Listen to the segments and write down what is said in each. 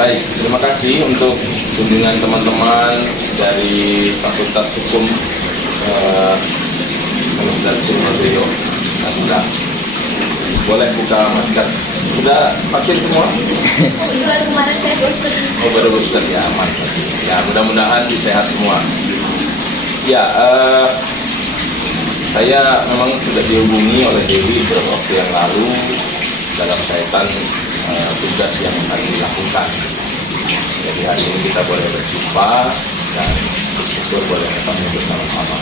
Baik, terima kasih untuk kunjungan teman-teman dari Fakultas Hukum Universitas Sumatera. Sudah boleh buka masker. Sudah vaksin semua? Bulan kemarin saya booster. Oh, baru booster ya, aman. Ya, mudah-mudahan sehat semua. Ya, saya memang sudah dihubungi oleh Dewi beberapa waktu yang lalu dalam kaitan tugas yang akan dilakukan. Jadi hari ini kita boleh berjumpa dan bersyukur boleh ketemu bersama-sama.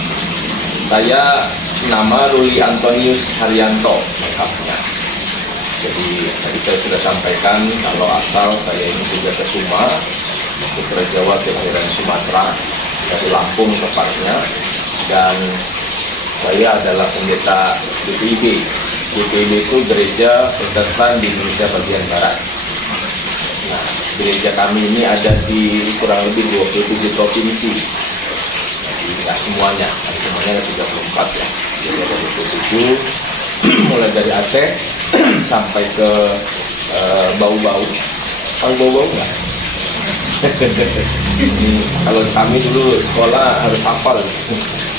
Saya nama Ruli Antonius Haryanto lengkapnya. Jadi tadi saya sudah sampaikan kalau asal saya ini juga Kesuma, putra Jawa kelahiran Sumatera, dari Lampung tepatnya, dan saya adalah pendeta GPIB. GPIB itu Gereja Protestan di Indonesia bagian Barat. Nah, gereja kami ini ada di kurang lebih 27 provinsi. Jadi nggak semuanya, semuanya ada 34 ya. Jadi ada 27, mulai dari Aceh sampai ke Bau-Bau. Tahu Bau-Bau nggak? Kalau kami dulu sekolah harus hafal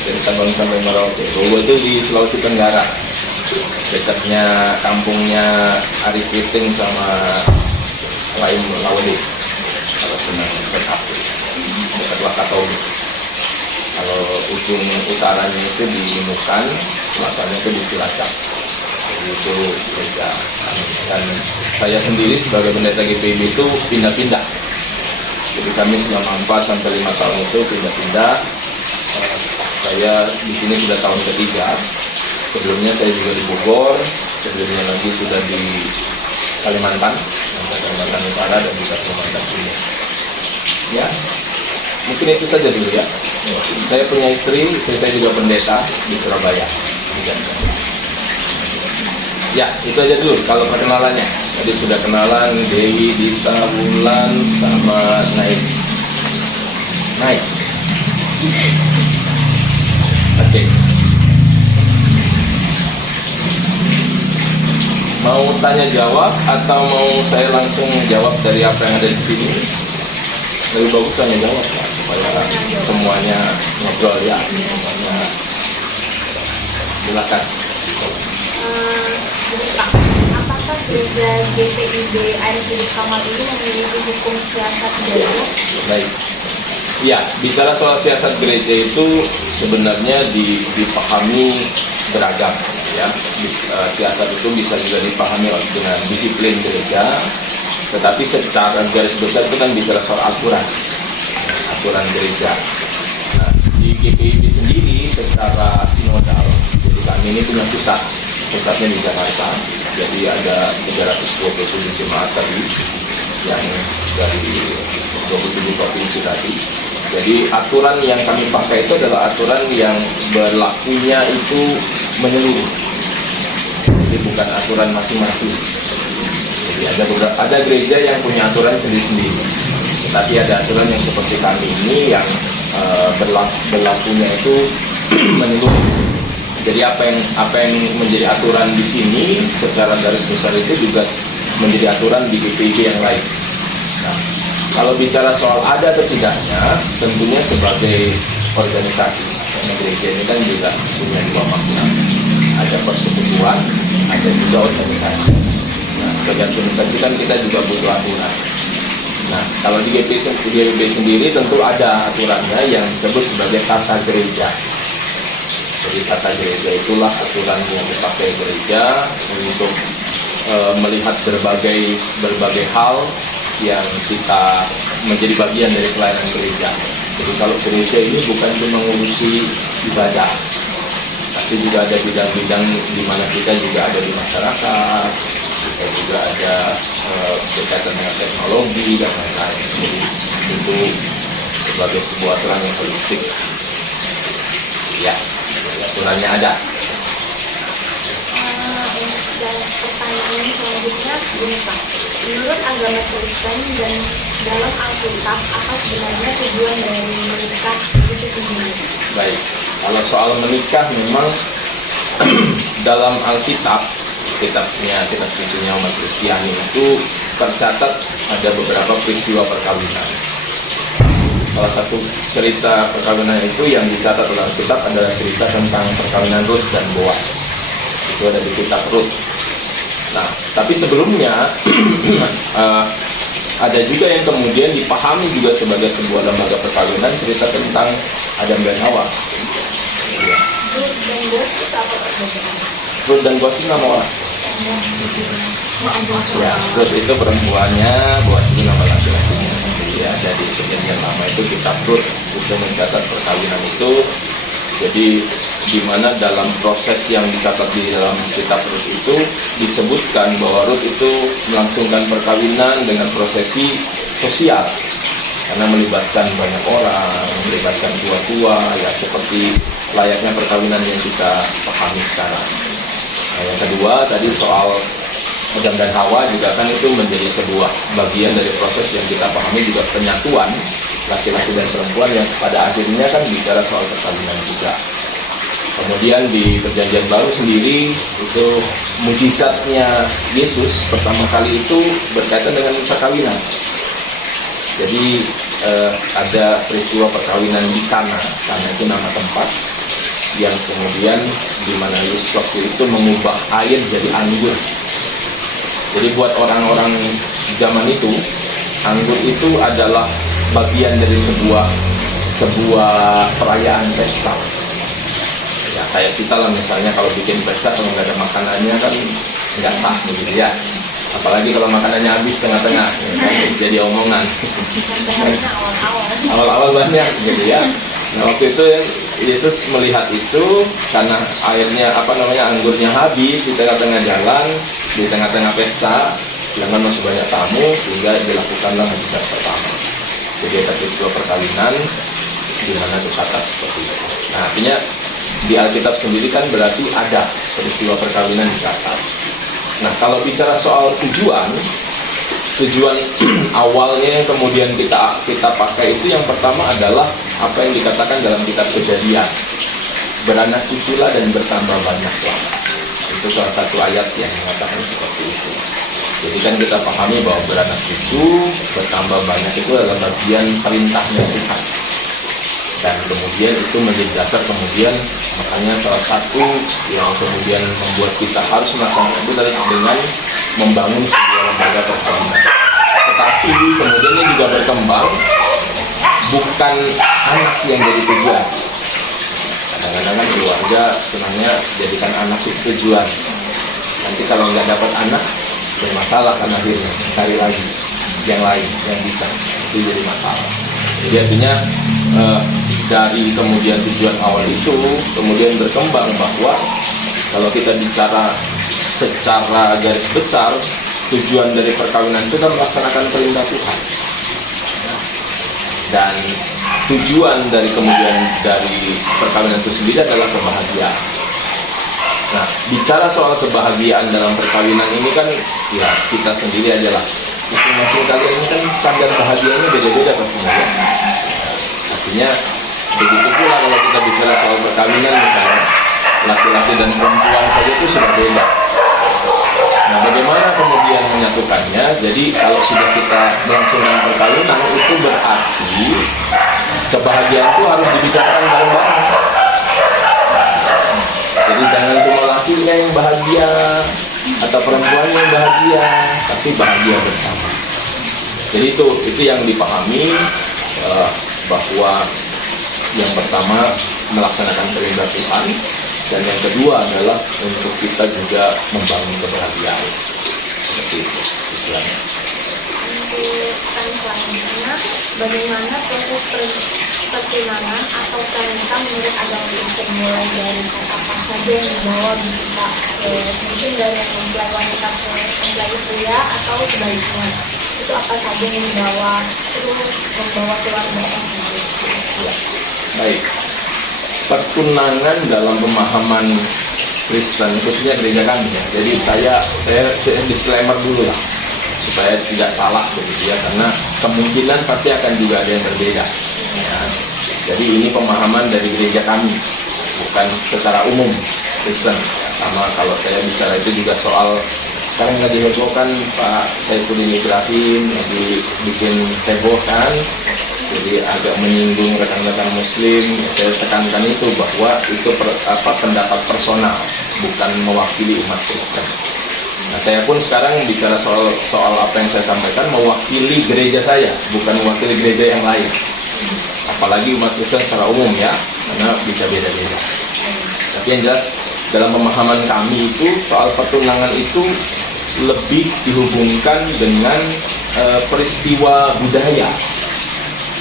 dari Sabang sampai Merauke. Bau-Bau itu di Sulawesi Tenggara. Dekatnya kampungnya Ari Kiting sama lain Lawede. Kalau senang setup dekat Wakatobi. Kalau ujung utaranya itu di Nukan, selatannya itu di Cilacap. Jadi itu gereja. Dan saya sendiri sebagai pendeta GPIB itu pindah-pindah. Jadi kami selama 4 sampai 5 tahun itu pindah-pindah. Saya di sini sudah tahun ketiga. Sebelumnya saya juga di Bogor, sebelumnya lagi sudah di Kalimantan Utara dan juga Kalimantan Timur. Ya, mungkin itu saja dulu ya. Saya punya istri saya juga pendeta di Surabaya. Ya, itu aja dulu kalau perkenalannya. Tadi sudah kenalan Dewi, Dita, Wulan, sama Nice. Oke. Mau tanya jawab atau mau saya langsung jawab dari apa yang ada di sini? Lebih bagus tanya jawab ya, supaya semuanya ngobrol ya. Silakan. Pak, apakah gereja GPIB Air Hidup Kamal ini memiliki hukum siasat gereja? Baik. Ya, bicara soal siasat gereja itu sebenarnya dipahami beragam. Ya, siasat itu bisa juga dipahami dengan disiplin gereja, tetapi secara garis besar itu kan bicara soal aturan gereja. Nah, di GPIB sendiri secara sinodal, jadi kami ini punya pusatnya di Jakarta, jadi ada 327 jemaat tadi yang dari 27 provinsi tadi. Jadi aturan yang kami pakai itu adalah aturan yang berlakunya itu menyeluruh. Jadi bukan aturan masing-masing. Jadi ada gereja yang punya aturan sendiri-sendiri. Tetapi ada aturan yang seperti kami ini yang berlakunya itu menyeluruh. Jadi apa yang menjadi aturan di sini secara garis besar itu juga menjadi aturan di GPIB yang lain. Nah, kalau bicara soal ada atau tidaknya, tentunya sebagai organisasi, karena gereja ini kan juga punya dua makna. Ada persekutuan, ada juga organisasi. Nah, sebagai organisasi kan kita juga butuh aturan. Nah, kalau di GPIB sendiri tentu ada aturannya yang disebut sebagai tata gereja. Jadi tata gereja itulah aturan yang dipakai gereja untuk melihat berbagai hal yang kita menjadi bagian dari pelayanan gereja. Jadi kalau gereja ini bukan cuma ngurusi ibadah, tapi juga ada bidang-bidang di mana kita juga ada di masyarakat, kita juga ada berkaitan dengan teknologi dan lain-lain. Jadi itu sebagai sebuah aturan yang holistik. Ya, aturannya ada. Dan pertanyaan selanjutnya ini Pak, menurut agama Kristen dan dalam Alkitab apa sebenarnya tujuan dari menikah itu sendiri? Baik, kalau soal menikah memang dalam Alkitab, kitab sucinya umat Kristiani itu tercatat ada beberapa peristiwa perkawinan. Salah satu cerita perkawinan itu yang dicatat oleh Alkitab adalah cerita tentang perkawinan Rut dan Boaz. Itu ada di kitab Rut. Nah, tapi sebelumnya ada juga yang kemudian dipahami juga sebagai sebuah lembaga perkawinan, cerita tentang Adam dan Hawa. Ya. Rut dan Boaz itu apa perbedaan? Rut dan Boaz itu nama orang. Ya, Rut itu perempuannya, Boaz itu nama laki-lakinya. Ya, jadi perjanjian lama itu kitab Rut itu mencatat perkawinan itu. Jadi di mana dalam proses yang dicatat di dalam kitab Rut itu disebutkan bahwa Rut itu melangsungkan perkawinan dengan prosesi sosial karena melibatkan banyak orang, melibatkan tua-tua, ya seperti layaknya perkawinan yang kita pahami sekarang. Nah, yang kedua tadi soal Adam dan Hawa juga kan itu menjadi sebuah bagian dari proses yang kita pahami juga penyatuan laki-laki dan perempuan yang pada akhirnya kan bicara soal perkawinan juga. Kemudian di perjanjian baru sendiri itu mujizatnya Yesus pertama kali itu berkaitan dengan perkawinan. Jadi ada peristiwa perkawinan di Kana itu nama tempat yang kemudian di mana Yesus waktu itu mengubah air jadi anggur. Jadi buat orang-orang zaman itu, anggur itu adalah bagian dari sebuah perayaan pesta. Ya kayak kita lah misalnya kalau bikin pesta kalau nggak ada makanannya kan nggak sah gitu ya. Apalagi kalau makanannya habis tengah-tengah, ya, kan? Jadi omongan. Awal-awal banyak gitu ya. Nah waktu itu Yesus melihat itu karena airnya anggurnya habis di tengah-tengah jalan, di tengah-tengah pesta, sedangkan masih banyak tamu, sehingga dilakukanlah mujizat pertama. Jadi ada peristiwa perkawinan di mana tercatat seperti itu. Nah artinya di Alkitab sendiri kan berarti ada peristiwa perkawinan dicatat. Nah kalau bicara soal tujuan awalnya yang kemudian kita pakai itu yang pertama adalah apa yang dikatakan dalam kitab Kejadian, beranak cuculah dan bertambah banyaklah. Itu salah satu ayat yang mengatakan seperti itu. Jadi kan kita pahami bahwa beranak cucu bertambah banyak itu adalah bagian perintahnya Tuhan. Dan kemudian itu menjadi dasar kemudian makanya salah satu yang kemudian membuat kita harus melakukan itu adalah dengan membangun sebuah lembaga perkawinan. Tetapi kemudian ini juga berkembang bukan anak yang jadi tujuan. Kadang-kadang kan keluarga senangnya jadikan anak itu tujuan. Nanti kalau nggak dapat anak bermasalah kan akhirnya cari lagi yang lain yang bisa, itu jadi masalah. Jadi artinya dari kemudian tujuan awal itu kemudian berkembang bahwa kalau kita bicara secara garis besar tujuan dari perkawinan itu kan melaksanakan perintah Tuhan, dan tujuan dari kemudian dari perkawinan itu sendiri adalah kebahagiaan. Nah, bicara soal kebahagiaan dalam perkawinan ini kan ya kita sendiri aja lah, masing-masing kalian ini kan standar bahagianya beda-beda pastinya ya. Artinya begitu pula kalau kita bicara soal perkawinan misalnya laki-laki dan perempuan saja itu sudah beda. Nah bagaimana kemudian menyatukannya? Jadi kalau sudah kita melangsungkan perkawinan itu berarti kebahagiaan itu harus dibicarakan bareng-bareng. Jadi jangan cuma lakinya yang bahagia atau perempuannya yang bahagia, tapi bahagia bersama. Jadi itu yang dipahami bahwa yang pertama melaksanakan perintah Tuhan, dan yang kedua adalah untuk kita juga membangun kebahagiaan. Seperti itu istilahnya. Untuk pertanyaan selanjutnya, bagaimana proses pertunangan atau pernikahan menurut agama Kristen, mulai dari apa saja yang dibawa gitu Pak, mungkin dari yang mempelai wanita ke mempelai pria atau sebaliknya, itu apa saja yang dibawa, terus membawa keluarga sendiri. Ya. Baik, pertunangan dalam pemahaman Kristen, khususnya gereja kami ya. Jadi saya disclaimer dulu lah supaya tidak salah begitu ya, karena kemungkinan pasti akan juga ada yang berbeda. Ya. Jadi ini pemahaman dari gereja kami, bukan secara umum Kristen. Sama kalau saya bicara itu juga soal sekarang lagi heboh kan Pak Saifuddin Ibrahim lagi bikin heboh kan. Jadi agak menyinggung rekan-rekan Muslim. Saya tekankan itu bahwa itu pendapat personal, bukan mewakili umat Kristen. Nah, saya pun sekarang bicara soal apa yang saya sampaikan mewakili gereja saya, bukan mewakili gereja yang lain. Apalagi umat Kristen secara umum ya, karena bisa beda-beda. Tapi yang jelas dalam pemahaman kami itu soal pertunangan itu lebih dihubungkan dengan peristiwa budaya,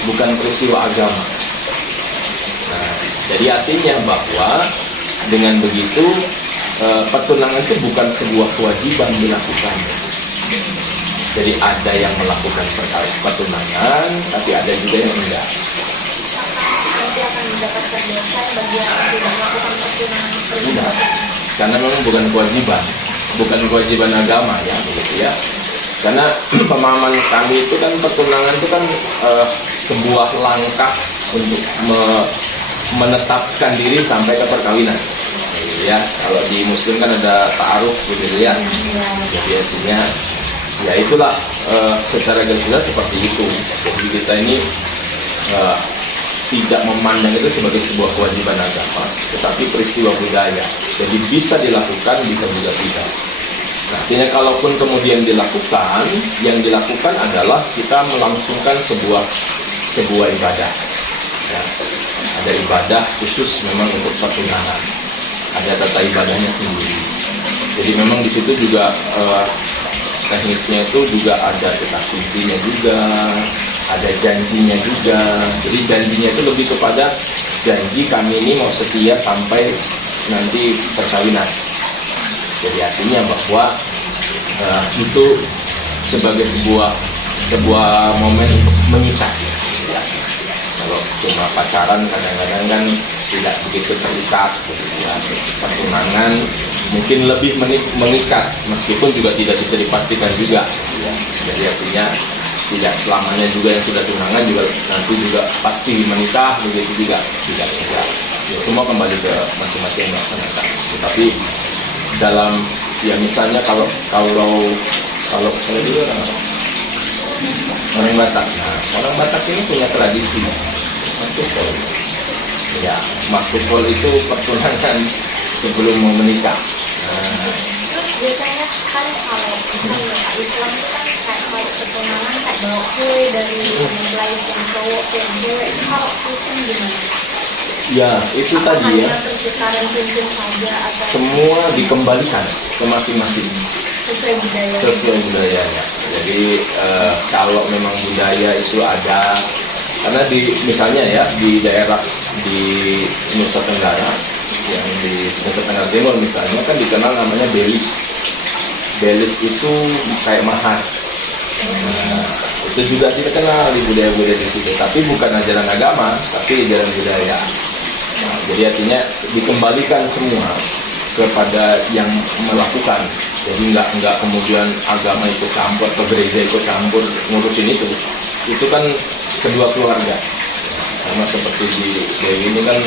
bukan peristiwa agama. Nah, jadi artinya bahwa dengan begitu pertunangan itu bukan sebuah kewajiban dilakukan. Jadi ada yang melakukan pertunangan, tapi ada juga yang enggak. Nanti akan mendapatkan dosa bagi yang tidak melakukan pertunangan. Tidak, karena memang bukan kewajiban agama ya, begitu ya. Karena pemahaman kami itu kan pertunangan itu kan sebuah langkah untuk menetapkan diri sampai ke perkawinan. Ya, kalau di Muslim kan ada ta'aruf begitu ya. Jadi artinya ya itulah secara garis besar seperti itu. Jadi kita ini tidak memandang itu sebagai sebuah kewajiban agama, tetapi peristiwa budaya. Jadi bisa dilakukan, bisa juga tidak. Nah, artinya kalaupun kemudian dilakukan, yang dilakukan adalah kita melangsungkan sebuah ibadah. Ya, ada ibadah khusus memang untuk pertunangan. Ada tata ibadahnya sendiri. Jadi memang di situ juga teknisnya itu juga ada cetak sucinya juga, ada janjinya juga. Jadi janjinya itu lebih kepada janji kami ini mau setia sampai nanti perkawinan. Jadi artinya bahwa itu sebagai sebuah momen untuk mengikat. Ya. Kalau cuma pacaran kadang-kadang kan tidak begitu terikat. Ya. Pertunangan mungkin lebih mengikat, meskipun juga tidak bisa dipastikan juga. Ya. Jadi artinya tidak selamanya juga yang sudah tunangan juga nanti juga pasti menikah, begitu juga tidak. Ya, semua kembali ke masing-masing yang melaksanakan. Tetapi dalam ya misalnya kalau saya dulu orang Batak. Nah, orang Batak ini punya tradisi maktukol. Ya, maktukol itu pertunangan sebelum mau menikah. Nah, Terus biasanya kan kalau misalnya Pak Islam itu kan kayak kalau pertunangan kayak bawa kue dari mempelai yang cowok ke yang cewek, itu kalau Kristen gimana? ya itu Apa tadi ya. hanya pertukaran cincin saja atau Semua dikembalikan ke masing-masing sesuai budaya? sesuai budayanya. Jadi kalau memang budaya itu ada, karena misalnya ya di daerah di Nusa Tenggara, yang di Nusa Tenggara Timur misalnya kan dikenal namanya belis. Belis itu kayak mahar. Nah, itu juga dikenal di budaya-budaya di situ. Tapi bukan ajaran agama, tapi ajaran budaya. Nah, jadi artinya dikembalikan semua kepada yang melakukan. Jadi nggak kemudian agama ikut campur atau gereja ikut campur ngurusin itu. Itu kan kedua keluarga. Karena seperti di Dewi ini kan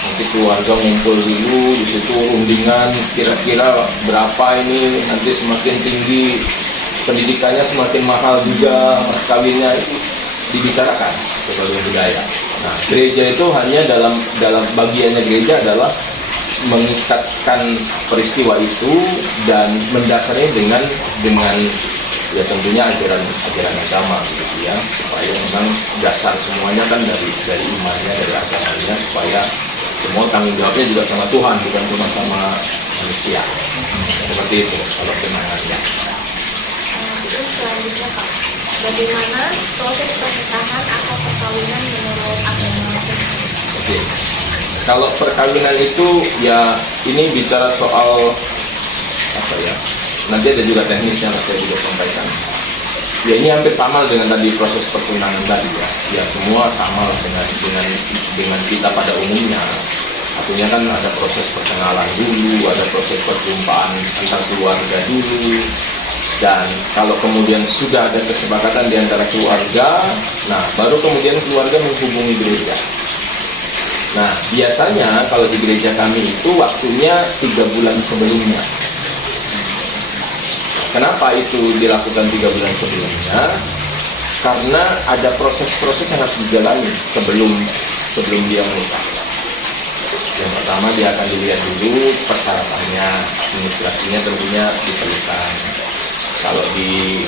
nanti keluarga ngumpul dulu di situ rundingan kira-kira berapa ini, nanti semakin tinggi pendidikannya semakin mahal juga mas kawinnya, itu dibicarakan sebagai budaya. Nah, gereja itu hanya dalam bagiannya gereja adalah mengikatkan peristiwa itu dan mendasarnya dengan ya tentunya ajaran agama gitu ya, supaya memang dasar semuanya kan dari imannya, dari agamanya, supaya semua tanggung jawabnya juga sama Tuhan, bukan cuma sama manusia. Seperti itu kalau tunangannya. Terus selanjutnya Pak, bagaimana proses pernikahan atau perkawinan menurut agama Oke. Kalau perkawinan itu ya ini bicara soal apa ya? Nanti ada juga teknisnya yang saya juga sampaikan. Ya ini hampir sama dengan tadi proses pertunangan tadi ya. Ya semua sama dengan kita pada umumnya. Artinya kan ada proses perkenalan dulu, ada proses perjumpaan antar keluarga dulu. Dan kalau kemudian sudah ada kesepakatan di antara keluarga, nah baru kemudian keluarga menghubungi gereja. Nah biasanya kalau di gereja kami itu waktunya 3 bulan sebelumnya. Kenapa itu dilakukan 3 bulan sebelumnya? Karena ada proses-proses yang harus dijalani sebelum dia menikah. Yang pertama dia akan dilihat dulu persyaratannya, administrasinya tentunya diperlukan. Kalau di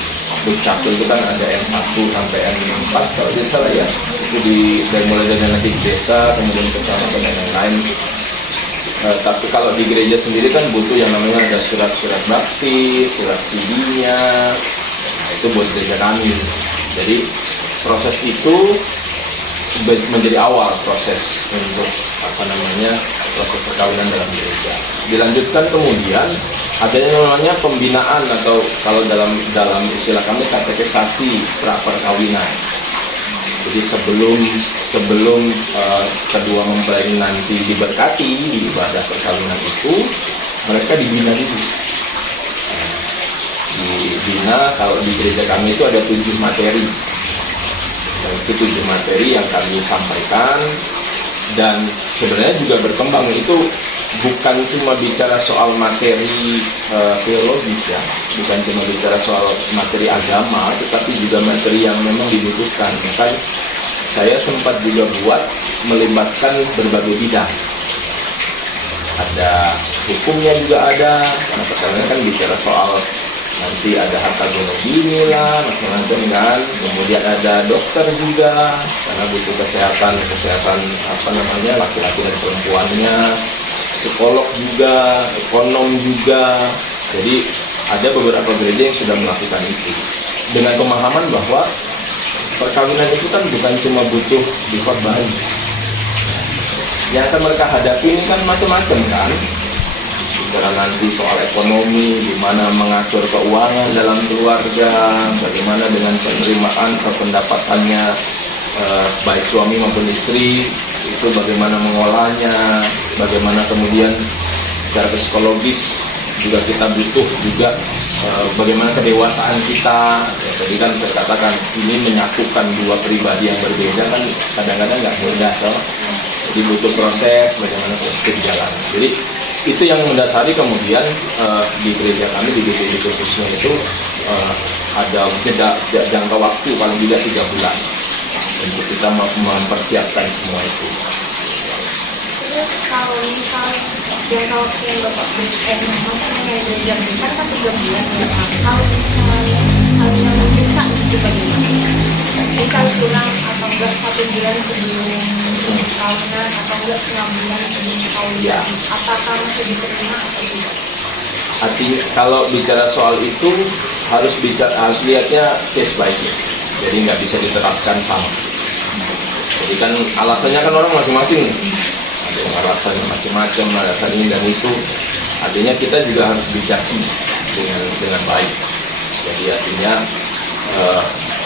Dukcapil itu kan ada N1 sampai N4 kalau tidak salah ya. Itu dari mulai dari nanti desa, kemudian kecamatan dan lain-lain. Tapi kalau di gereja sendiri kan butuh yang namanya ada surat-surat bakti, surat CD-nya, itu buat gereja kami. Jadi proses itu menjadi awal proses untuk proses perkawinan dalam gereja. Dilanjutkan kemudian ada yang namanya pembinaan atau kalau dalam istilah kami katekisasi pra perkawinan. Jadi sebelum kedua mempelai nanti diberkati di ibadah perkawinan itu, mereka dibina dulu. Dibina kalau di gereja kami itu ada 7 materi. Dan itu 7 materi yang kami sampaikan dan sebenarnya juga berkembang. Itu bukan cuma bicara soal materi teologis ya, bukan cuma bicara soal materi agama, tetapi juga materi yang memang dibutuhkan. Maka saya sempat juga melibatkan berbagai bidang. Ada hukumnya juga ada, karena perkara kan bicara soal nanti ada harta gono gini lah, macam-macam kan. Kemudian ada dokter juga, karena butuh kesehatan laki-laki dan perempuannya. Psikolog juga, ekonom juga. Jadi ada beberapa gereja yang sudah melakukan itu dengan pemahaman bahwa perkawinan itu kan bukan cuma butuh dikhotbahi. Yang akan mereka hadapi ini kan macam-macam kan. Bicara nanti soal ekonomi, gimana mengatur keuangan dalam keluarga, bagaimana dengan penerimaan atau pendapatannya baik suami maupun istri, itu bagaimana mengolahnya, bagaimana kemudian secara psikologis juga kita butuh juga bagaimana kedewasaan kita. Ya, tadi kan saya katakan ini menyatukan dua pribadi yang berbeda kan kadang-kadang nggak mudah toh. Jadi butuh proses bagaimana proses jalan. Jadi itu yang mendasari kemudian di gereja kami di GPI khususnya itu ada jangka waktu paling tidak 3 bulan untuk kita mempersiapkan semua itu. Terus kalau misalnya jangka waktu yang Bapak maksudnya dari jam besar kan 3 bulan ya Pak. Kalau misalnya hal yang mendesak gitu bagaimana? Misal pulang atau enggak 1 bulan sebelum kawinan atau enggak 9 bulan sebelum kawinan, Ya. apakah masih diterima atau tidak? Artinya kalau bicara soal itu harus lihatnya case by case. Jadi nggak bisa diterapkan sama. Jadi kan alasannya kan orang masing-masing. Ada yang alasannya macam-macam, alasan ini dan itu. Artinya kita juga harus bijaki dengan baik. Jadi artinya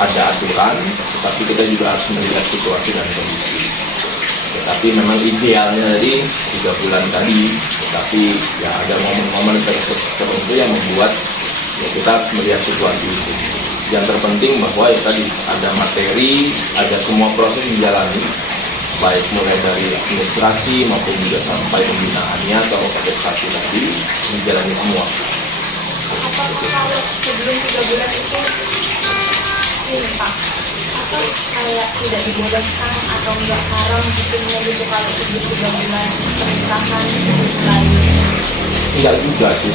ada aturan, tetapi kita juga harus melihat situasi dan kondisi. Tetapi memang idealnya tadi 3 bulan tadi, tetapi ya ada momen-momen tertentu yang membuat ya kita harus melihat situasi itu. Yang terpenting bahwa ya tadi ada materi, ada semua proses dijalani, baik mulai dari administrasi maupun juga sampai pembinaannya atau kaderisasi tadi dijalani semua. Apakah kalau sebelum 3 bulan itu ini Pak, atau kayak tidak dibolehkan atau enggak haram hukumnya gitu kalau sebelum 3 bulan pernikahan dimulai? Enggak juga sih.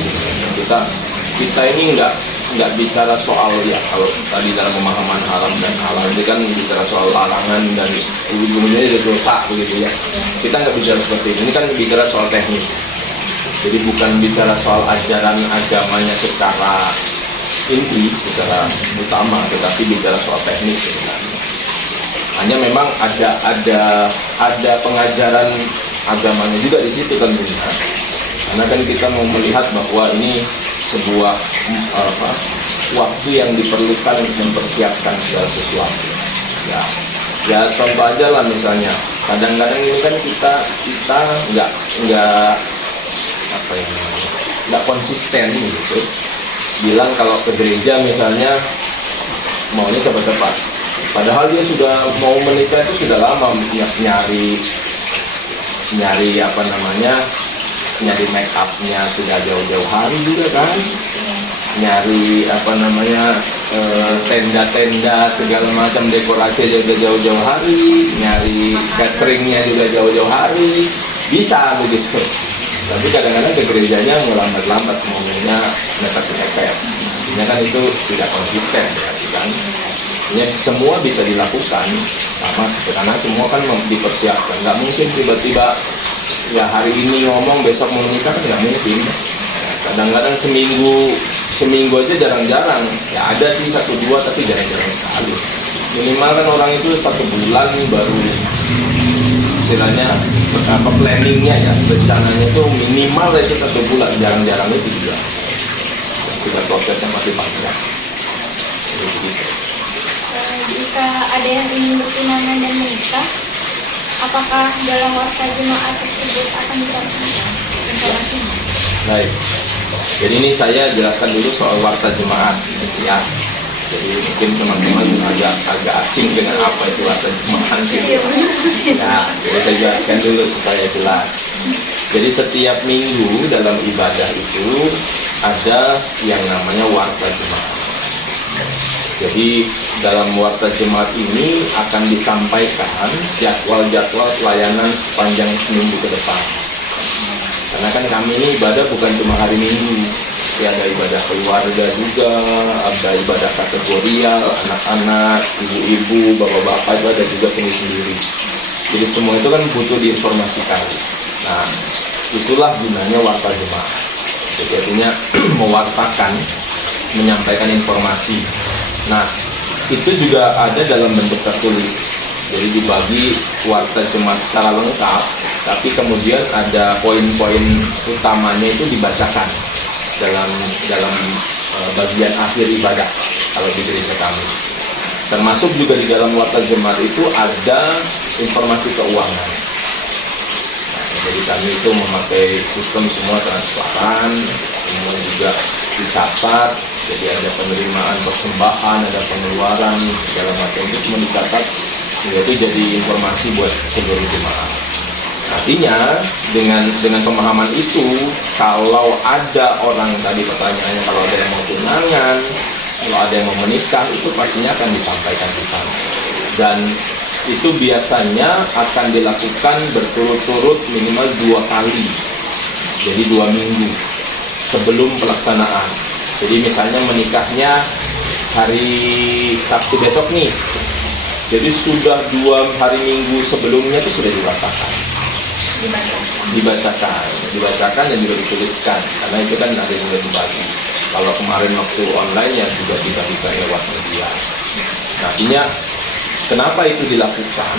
Kita ini enggak bicara soal ya kalau tadi dalam pemahaman haram dan halal itu kan bicara soal larangan dan ujung-ujungnya jadi dosa begitu ya. Kita nggak bicara seperti ini kan bicara soal teknis. Jadi bukan bicara soal ajaran agamanya secara inti, secara utama, tetapi bicara soal teknis sebenarnya. Hanya memang ada pengajaran agamanya juga di situ tentunya. Karena kan kita mau melihat bahwa ini sebuah waktu yang diperlukan untuk mempersiapkan segala sesuatu. Ya contoh aja lah misalnya. Kadang-kadang ini kan kita nggak konsisten gitu. Bilang kalau ke gereja misalnya maunya cepat-cepat. Padahal dia sudah mau menikah itu sudah lama nyari make upnya sudah jauh-jauh hari juga kan, nyari tenda-tenda segala macam dekorasi juga jauh-jauh hari, nyari cateringnya juga jauh-jauh hari, bisa begitu. Tapi kadang-kadang ke gerejanya melambat-lambat, maunya mepet-mepet. Artinya kan itu tidak konsisten berarti kan. Artinya semua bisa dilakukan sama karena semua kan dipersiapkan. Nggak mungkin tiba-tiba ya hari ini ngomong besok mau menikah kan nggak mungkin. Kadang-kadang seminggu aja jarang-jarang. Ya ada sih 1-2 tapi jarang-jarang sekali. Minimal kan orang itu 1 bulan baru istilahnya planningnya ya, rencananya itu minimal itu 1 bulan, jarang-jarang itu juga. Sudah prosesnya masih panjang. Gitu. Jika ada yang ingin bertunangan dan menikah, apakah dalam warta jemaat tersebut akan diterapkan informasinya? Baik. Jadi ini saya jelaskan dulu soal warta jemaat ya. Jadi mungkin teman-teman agak asing dengan apa itu warta jemaat gitu. Nah, jadi saya jelaskan dulu supaya jelas. Jadi setiap minggu dalam ibadah itu ada yang namanya warta jemaat. Jadi dalam warta jemaat ini akan disampaikan jadwal-jadwal pelayanan sepanjang minggu ke depan. Karena kan kami ini ibadah bukan cuma hari Minggu, ya ada ibadah keluarga juga, ada ibadah kategorial, anak-anak, ibu-ibu, bapak-bapak itu ada juga sendiri-sendiri. Jadi semua itu kan butuh diinformasikan. Nah, itulah gunanya warta jemaat. Jadi artinya mewartakan, menyampaikan informasi. Nah, itu juga ada dalam bentuk tertulis. Jadi dibagi warta jemaat secara lengkap, tapi kemudian ada poin-poin utamanya itu dibacakan dalam bagian akhir ibadah kalau di gereja kami. Termasuk juga di dalam warta jemaat itu ada informasi keuangan. Nah, jadi kami itu memakai sistem semua transparan, semua juga dicatat. Jadi ada penerimaan persembahan, ada pengeluaran, segala macam itu semua dicatat. Itu jadi informasi buat seluruh jemaat. Artinya dengan pemahaman itu, kalau ada orang tadi pertanyaannya, kalau ada yang mau tunangan, kalau ada yang mau menikah, itu pastinya akan disampaikan di sana. Dan itu biasanya akan dilakukan berturut-turut minimal 2 kali. Jadi 2 minggu sebelum pelaksanaan. Jadi misalnya menikahnya hari Sabtu besok nih. Jadi sudah 2 hari Minggu sebelumnya itu sudah dibacakan dan juga dituliskan, karena itu kan ada yang sudah dibagi. Kalau kemarin waktu online ya juga dibagikan lewat media. Nah, artinya kenapa itu dilakukan?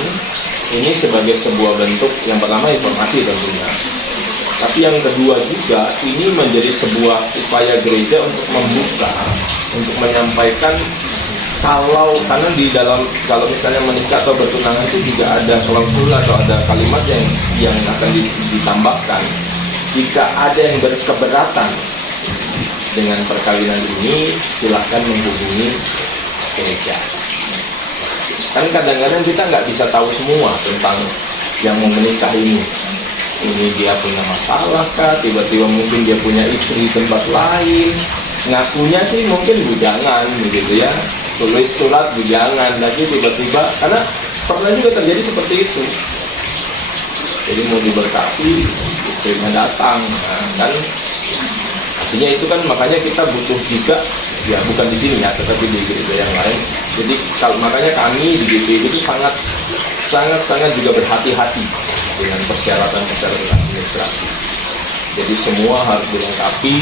Ini sebagai sebuah bentuk yang pertama informasi tentunya. Tapi yang kedua juga ini menjadi sebuah upaya gereja untuk membuka, untuk menyampaikan karena di dalam kalau misalnya menikah atau bertunangan itu juga ada klausul atau ada kalimat yang akan ditambahkan. Jika ada yang berkeberatan dengan perkawinan ini, silahkan menghubungi gereja. Kan kadang-kadang kita nggak bisa tahu semua tentang yang mau menikah ini. Ini dia punya masalah kah? Tiba-tiba mungkin dia punya istri di tempat lain. Ngakunya sih mungkin bujangan begitu ya. Tulis surat bujangan, tapi tiba-tiba karena pernah juga terjadi seperti itu. Jadi mau diberkati, istrinya datang, nah, kan artinya itu kan makanya kita butuh juga, ya bukan di sini ya, tetapi di gereja yang lain. Jadi makanya kami di GPI itu sangat juga berhati-hati dengan persyaratan administrasi. Jadi semua harus dilengkapi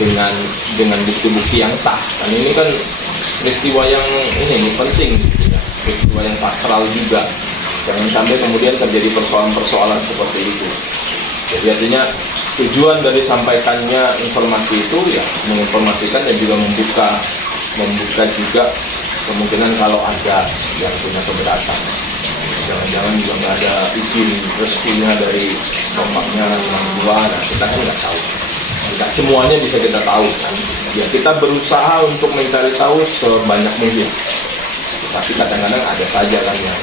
dengan bukti-bukti yang sah. Dan ini kan peristiwa yang ini penting gitu ya. peristiwa yang sakral juga. Jangan sampai kemudian terjadi persoalan-persoalan seperti itu. Jadi artinya tujuan dari sampaikannya informasi itu ya menginformasikan dan juga membuka juga kemungkinan kalau ada yang punya keberatan. Jangan-jangan juga nggak ada izin restunya dari bapaknya, orang tua, nah kita kan nggak tahu. Nggak semuanya bisa kita tahu kan. Ya kita berusaha untuk mencari tahu sebanyak mungkin. Tapi kadang-kadang ada saja kan yang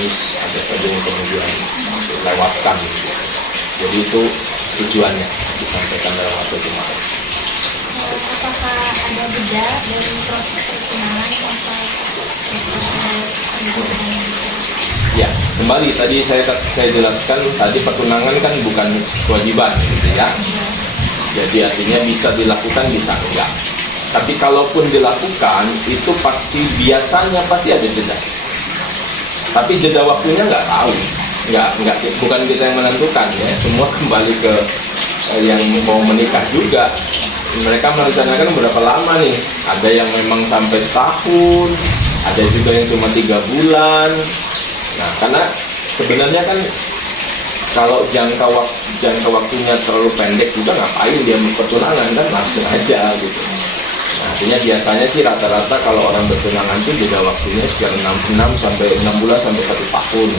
miss, ada saja yang kemudian lewatkan. Gitu. Jadi itu tujuannya disampaikan dalam waktu kemarin. Apakah ada beda dari proses pertunangan sampai Ya, kembali tadi saya jelaskan tadi pertunangan kan bukan kewajiban gitu ya. Jadi artinya bisa dilakukan bisa enggak. Tapi kalaupun dilakukan itu biasanya pasti ada jeda. Tapi jeda waktunya nggak tahu, nggak bukan kita yang menentukan ya. Semua kembali ke yang mau menikah juga. Mereka merencanakan berapa lama nih? Ada yang memang sampai setahun, ada juga yang cuma 3 bulan. Nah, karena sebenarnya kan kalau jangka waktunya terlalu pendek juga ngapain dia pertunangan kan langsung aja gitu. Nah, artinya biasanya sih rata-rata kalau orang bertunangan itu jeda waktunya sekitar 6 sampai 6 bulan sampai 1 tahun.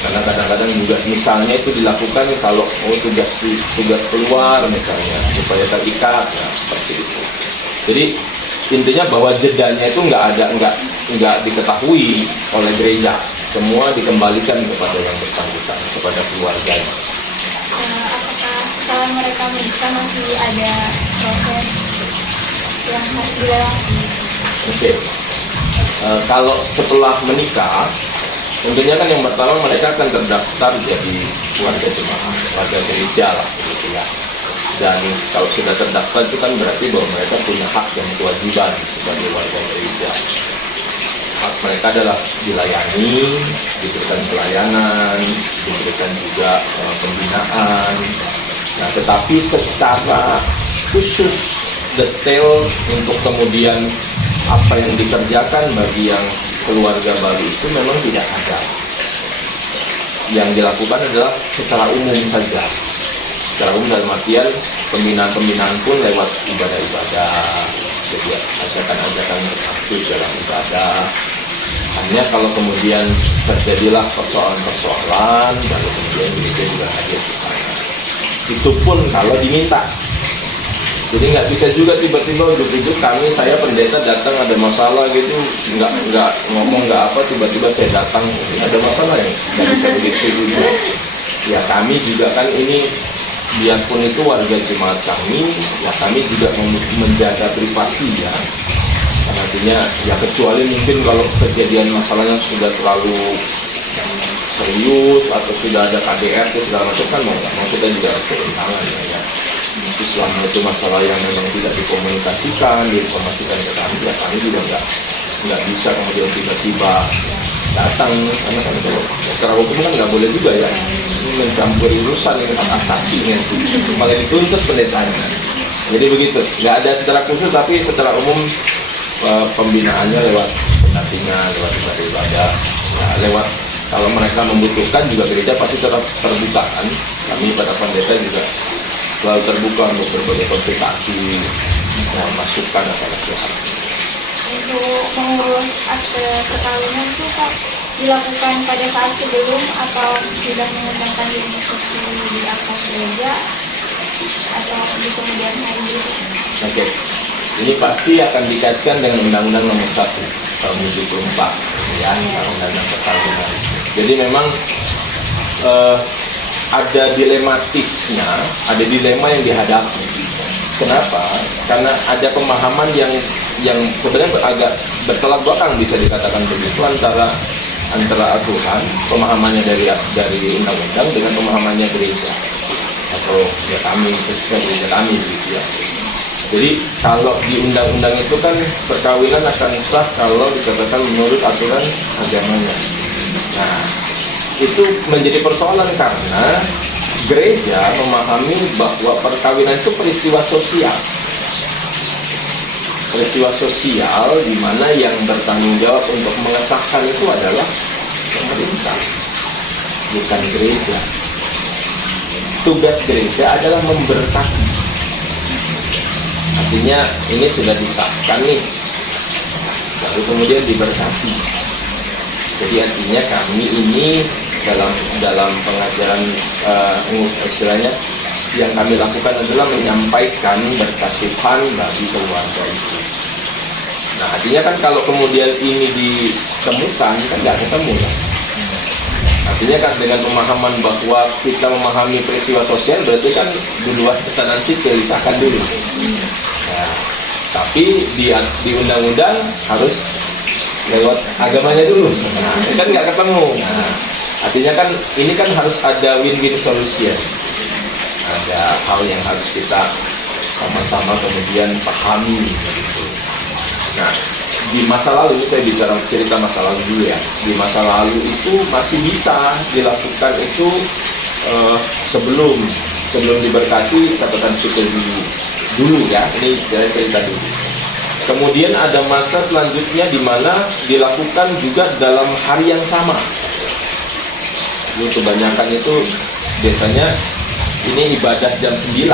Karena kadang-kadang juga misalnya itu dilakukan kalau tugas keluar misalnya supaya terikat ya, seperti itu. Jadi intinya bahwa jedanya itu nggak diketahui oleh gereja, semua dikembalikan kepada yang bersangkutan, kepada keluarganya. Apakah setelah mereka menikah masih ada proses yang harus dilewati? Oke. Kalau setelah menikah, tentunya kan yang pertama mereka akan terdaftar jadi warga jemaah, warga gereja lah, gitu ya. Dan kalau sudah terdaftar itu kan berarti bahwa mereka punya hak dan kewajiban sebagai warga gereja. Hak mereka adalah dilayani, diberikan pelayanan, diberikan juga pembinaan. Nah, tetapi secara khusus detail untuk kemudian apa yang dikerjakan bagi yang keluarga baru itu memang tidak ada. Yang dilakukan adalah secara umum saja. Secara umum dalam artian pembinaan pun lewat ibadah-ibadah, jadi ajakan-ajakan aktif dalam ibadah. Hanya kalau kemudian terjadilah persoalan-persoalan, baru kemudian gereja juga hadir di sana. Itu pun kalau diminta. Jadi nggak bisa juga tiba-tiba ujuk-ujuk saya pendeta datang ada masalah gitu, nggak ngomong nggak apa, tiba-tiba saya datang ada masalah ya, nggak bisa begitu juga. Ya kami juga kan ini biarpun itu warga jemaat kami, ya kami juga menjaga privasi ya. Artinya ya kecuali mungkin kalau kejadian masalahnya sudah terlalu serius atau sudah ada KDR itu segala macam kan mau kita juga harus turun tangan ya. Jadi selama itu masalah yang memang tidak diinformasikan ke kami, ya kami juga nggak bisa kemudian tiba-tiba datang, karena kan kalau secara hukum kan nggak boleh juga ya, ini mencampuri urusan yang hak asasi nanti, malah dituntut pendetanya. Jadi begitu, nggak ada secara khusus tapi secara umum pembinaannya lewat pendampingan, lewat ibadah, nah, lewat kalau mereka membutuhkan juga gereja pasti tetap terbuka kan. Kami pada pendeta juga selalu terbuka untuk berbagai konsultasi, masukan atau nasihat. Untuk mengurus akte perkawinan itu Pak dilakukan pada saat sebelum atau sudah mengundangkan di institusi di akte gereja atau di kemudian hari? Oke. Ini pasti akan dikaitkan dengan Undang-Undang Nomor 1 tahun 74 ya, Undang-Undang Perkawinan. Jadi memang ada dilematisnya, ada dilema yang dihadapi. Kenapa? Karena ada pemahaman yang sebenarnya agak bertolak belakang bisa dikatakan begitu antara aturan pemahamannya dari undang-undang dengan pemahamannya gereja atau ya kami khususnya gereja kami gitu ya. Jadi kalau di undang-undang itu kan perkawinan akan sah kalau dikatakan menurut aturan agamanya. Nah, itu menjadi persoalan karena gereja memahami bahwa perkawinan itu peristiwa sosial. peristiwa sosial di mana yang bertanggung jawab untuk mengesahkan itu adalah pemerintah, bukan gereja. Tugas gereja adalah memberkati. Artinya ini sudah disahkan nih, lalu kemudian diberkati. Jadi artinya kami ini dalam pengajaran istilahnya yang kami lakukan adalah menyampaikan berkat Tuhan bagi keluarga itu. Nah artinya kan kalau kemudian ini ditemukan kan nggak ketemu ya. Artinya kan dengan pemahaman bahwa kita memahami peristiwa sosial berarti kan duluan tekanan sipil disahkan dulu. Nah, tapi di undang-undang harus lewat agamanya dulu. Nah, ini kan nggak ketemu. Nah, artinya kan ini kan harus ada win-win solution. Ada hal yang harus kita sama-sama kemudian pahami. Gitu. Nah, di masa lalu, saya bicara cerita masa lalu dulu ya. Di masa lalu itu masih bisa dilakukan itu sebelum diberkati catatan sipil dulu ya. Ini saya cerita dulu. Kemudian ada masa selanjutnya di mana dilakukan juga dalam hari yang sama. Kebanyakan itu biasanya ini ibadah jam 9,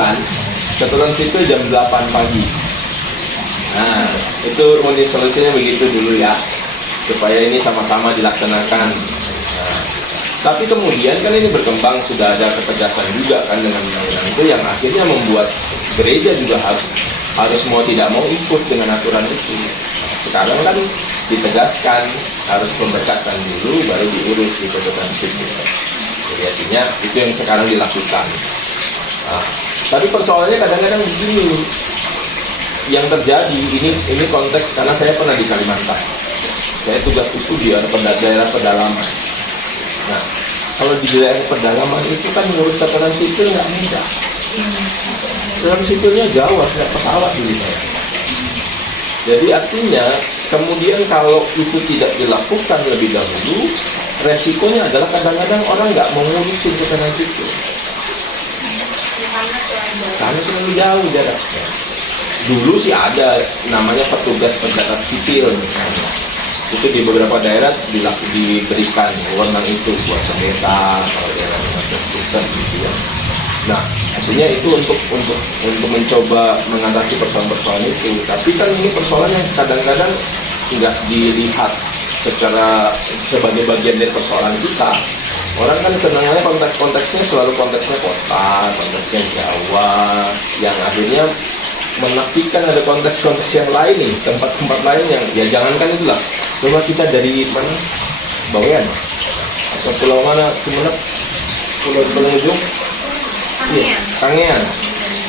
catatan sipil jam 8 pagi. Nah, itu win solusinya begitu dulu ya, supaya ini sama-sama dilaksanakan. Nah, tapi kemudian kan ini berkembang, sudah ada ketegasan juga kan dengan undang-undang itu yang akhirnya membuat gereja juga harus mau tidak mau ikut dengan aturan itu. Sekarang kan ditegaskan harus pemberkatan dulu baru diurus di catatan sipil. Jadi artinya itu yang sekarang dilakukan. Nah, tapi persoalannya kadang-kadang begini. Yang terjadi ini konteks karena saya pernah di Kalimantan. Saya tugas itu di daerah pedalaman. Nah, kalau di daerah pedalaman itu kan ngurus catatan sipil nggak mudah. Catatan sipilnya jauh, naik pesawat dulu saya. Jadi artinya kemudian kalau itu tidak dilakukan lebih dahulu, resikonya adalah kadang-kadang orang nggak mau ngurusin catatan sipil. Karena terlalu jauh jaraknya. Dulu sih ada namanya petugas pencatat sipil misalnya. Itu di beberapa daerah diberikan wewenang itu buat pendeta atau daerah pusat gitu ya. Nah, artinya itu untuk mencoba mengatasi persoalan-persoalan itu. Tapi kan ini persoalan yang kadang-kadang nggak dilihat sebagai bagian dari persoalan kita. Orang kan senangnya konteksnya selalu konteksnya kota, konteksnya Jawa, yang akhirnya menafikan ada konteks-konteks yang lain nih, tempat-tempat lain yang ya jangankan itulah. Coba kita dari mana? Bawean atau pulau mana? Sumenep, pulau paling ujung? Iya, Kangean.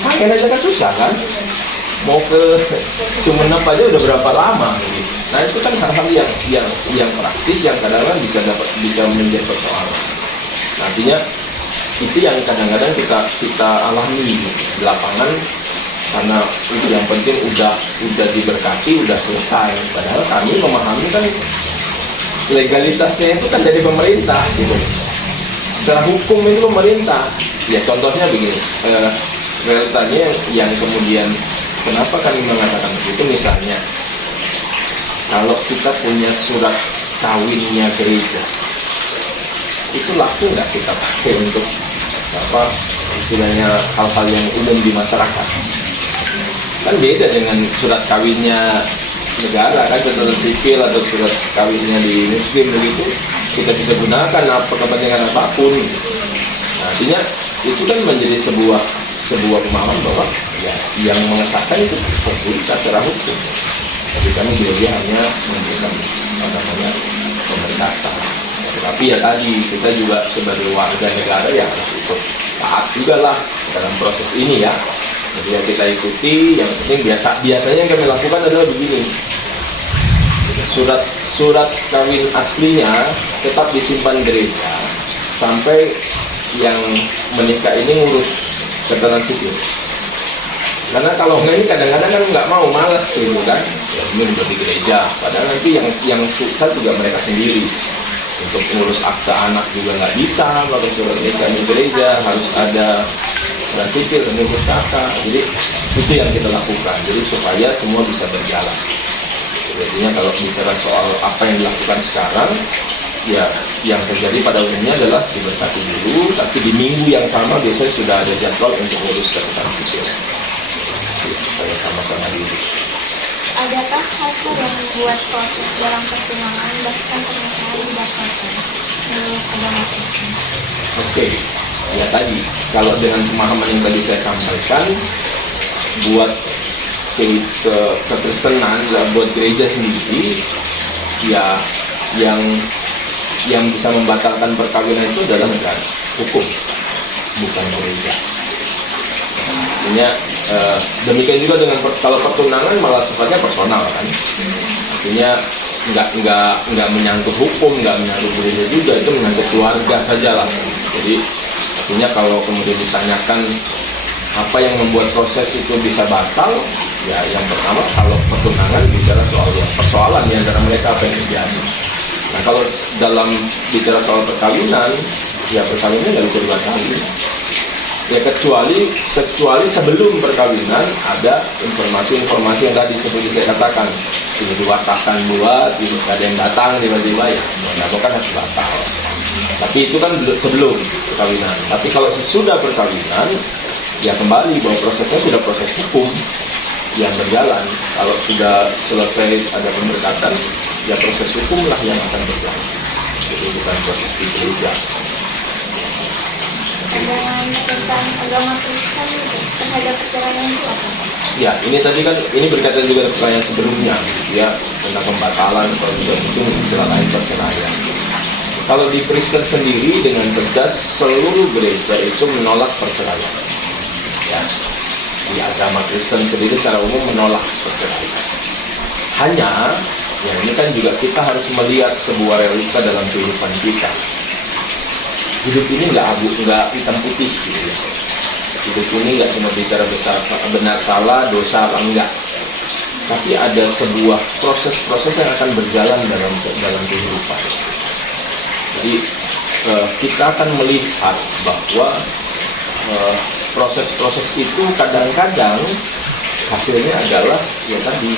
Kangean aja kan susah kan? Mau ke Sumenep aja udah berapa lama gitu. Nah itu kan hal-hal yang praktis yang kadang-kadang bisa menjadi persoalan. Nah, artinya itu yang kadang-kadang kita alami di lapangan. Karena itu yang penting udah diberkati, udah selesai. Padahal kami memahami kan legalitasnya itu kan dari pemerintah gitu. Secara hukum itu pemerintah. Ya contohnya begini, realitanya yang kemudian kenapa kami mengatakan begitu, misalnya kalau kita punya surat kawinnya gereja, itu laku nggak kita pakai untuk istilahnya hal-hal yang umum di masyarakat? Kan beda dengan surat kawinnya negara kan, catatan sipil atau surat kawinnya di muslim begitu kita bisa gunakan kepentingan apapun. Nah, artinya itu kan menjadi sebuah pemahaman bahwa ya yang mengesahkan itu pemerintah secara hukum. Tapi kami gereja hanya memberikan pemberkatan. Tapi ya tadi kita juga sebagai warga negara ya harus ikut taat juga lah dalam proses ini ya. Jadi yang kita ikuti, yang penting biasanya yang kami lakukan adalah begini. Surat kawin aslinya tetap disimpan gereja sampai yang menikah ini ngurus catatan sipil. Karena kalau enggak ini kadang-kadang kan nggak mau, malas gitu kan. Ya ini udah di gereja, padahal nanti yang susah juga mereka sendiri. Untuk ngurus akta anak juga nggak bisa, pakai surat nikah di gereja harus ada surat sipil dan ngurus kakak. Jadi Itu yang kita lakukan, jadi supaya semua bisa berjalan. Jadinya kalau bicara soal apa yang dilakukan sekarang, ya yang terjadi pada umumnya adalah diberkati dulu, tapi di minggu yang sama biasanya sudah ada jadwal untuk ngurus catatan sipil. Supaya sama-sama diurus. Adakah hal-hal yang membuat proses dalam pertunangan bahkan pernikahan dibatalkan menurut agama Kristen? Oke, ya tadi kalau dengan pemahaman yang tadi saya sampaikan, buat kekristenan, buat gereja sendiri, ya yang bisa membatalkan perkawinan itu adalah negara, hukum, bukan gereja. Artinya demikian juga dengan kalau pertunangan malah sifatnya personal kan. Artinya nggak menyangkut hukum, nggak menyangkut gereja juga, itu menyangkut keluarga saja lah. Jadi artinya kalau kemudian ditanyakan apa yang membuat proses itu bisa batal, ya yang pertama kalau pertunangan bicara soal persoalan di antara mereka apa yang terjadi. Nah kalau dalam bicara soal perkawinan, ya perkawinan nggak bisa dibatalkan. Ya kecuali sebelum perkawinan ada informasi yang tadi seperti saya katakan, tiba-tiba katakan buat, ada yang datang tiba-tiba ya, kan harus batal. Tapi itu kan sebelum perkawinan. Tapi kalau sesudah perkawinan, ya kembali bahwa prosesnya sudah proses hukum yang berjalan. Kalau sudah selesai ada pemberkatan, ya proses hukumlah yang akan berjalan. Jadi bukan proses di gereja. Pandangan tentang agama Kristen terhadap perceraian itu apa? Ya, ini tadi kan ini berkaitan juga dengan pertanyaan sebelumnya, gitu ya, tentang pembatalan atau juga itu istilah lain perceraian. Kalau di Kristen sendiri dengan tegas seluruh gereja itu menolak perceraian. Ya, di agama Kristen sendiri secara umum menolak perceraian. Hanya, ya ini kan juga kita harus melihat sebuah realita dalam kehidupan kita. Hidup ini nggak hitam putih gitu ya. Hidup ini nggak cuma bicara benar salah, dosa apa enggak. Tapi ada sebuah proses-proses yang akan berjalan dalam kehidupan. Jadi kita akan melihat bahwa proses-proses itu kadang-kadang hasilnya adalah ya tadi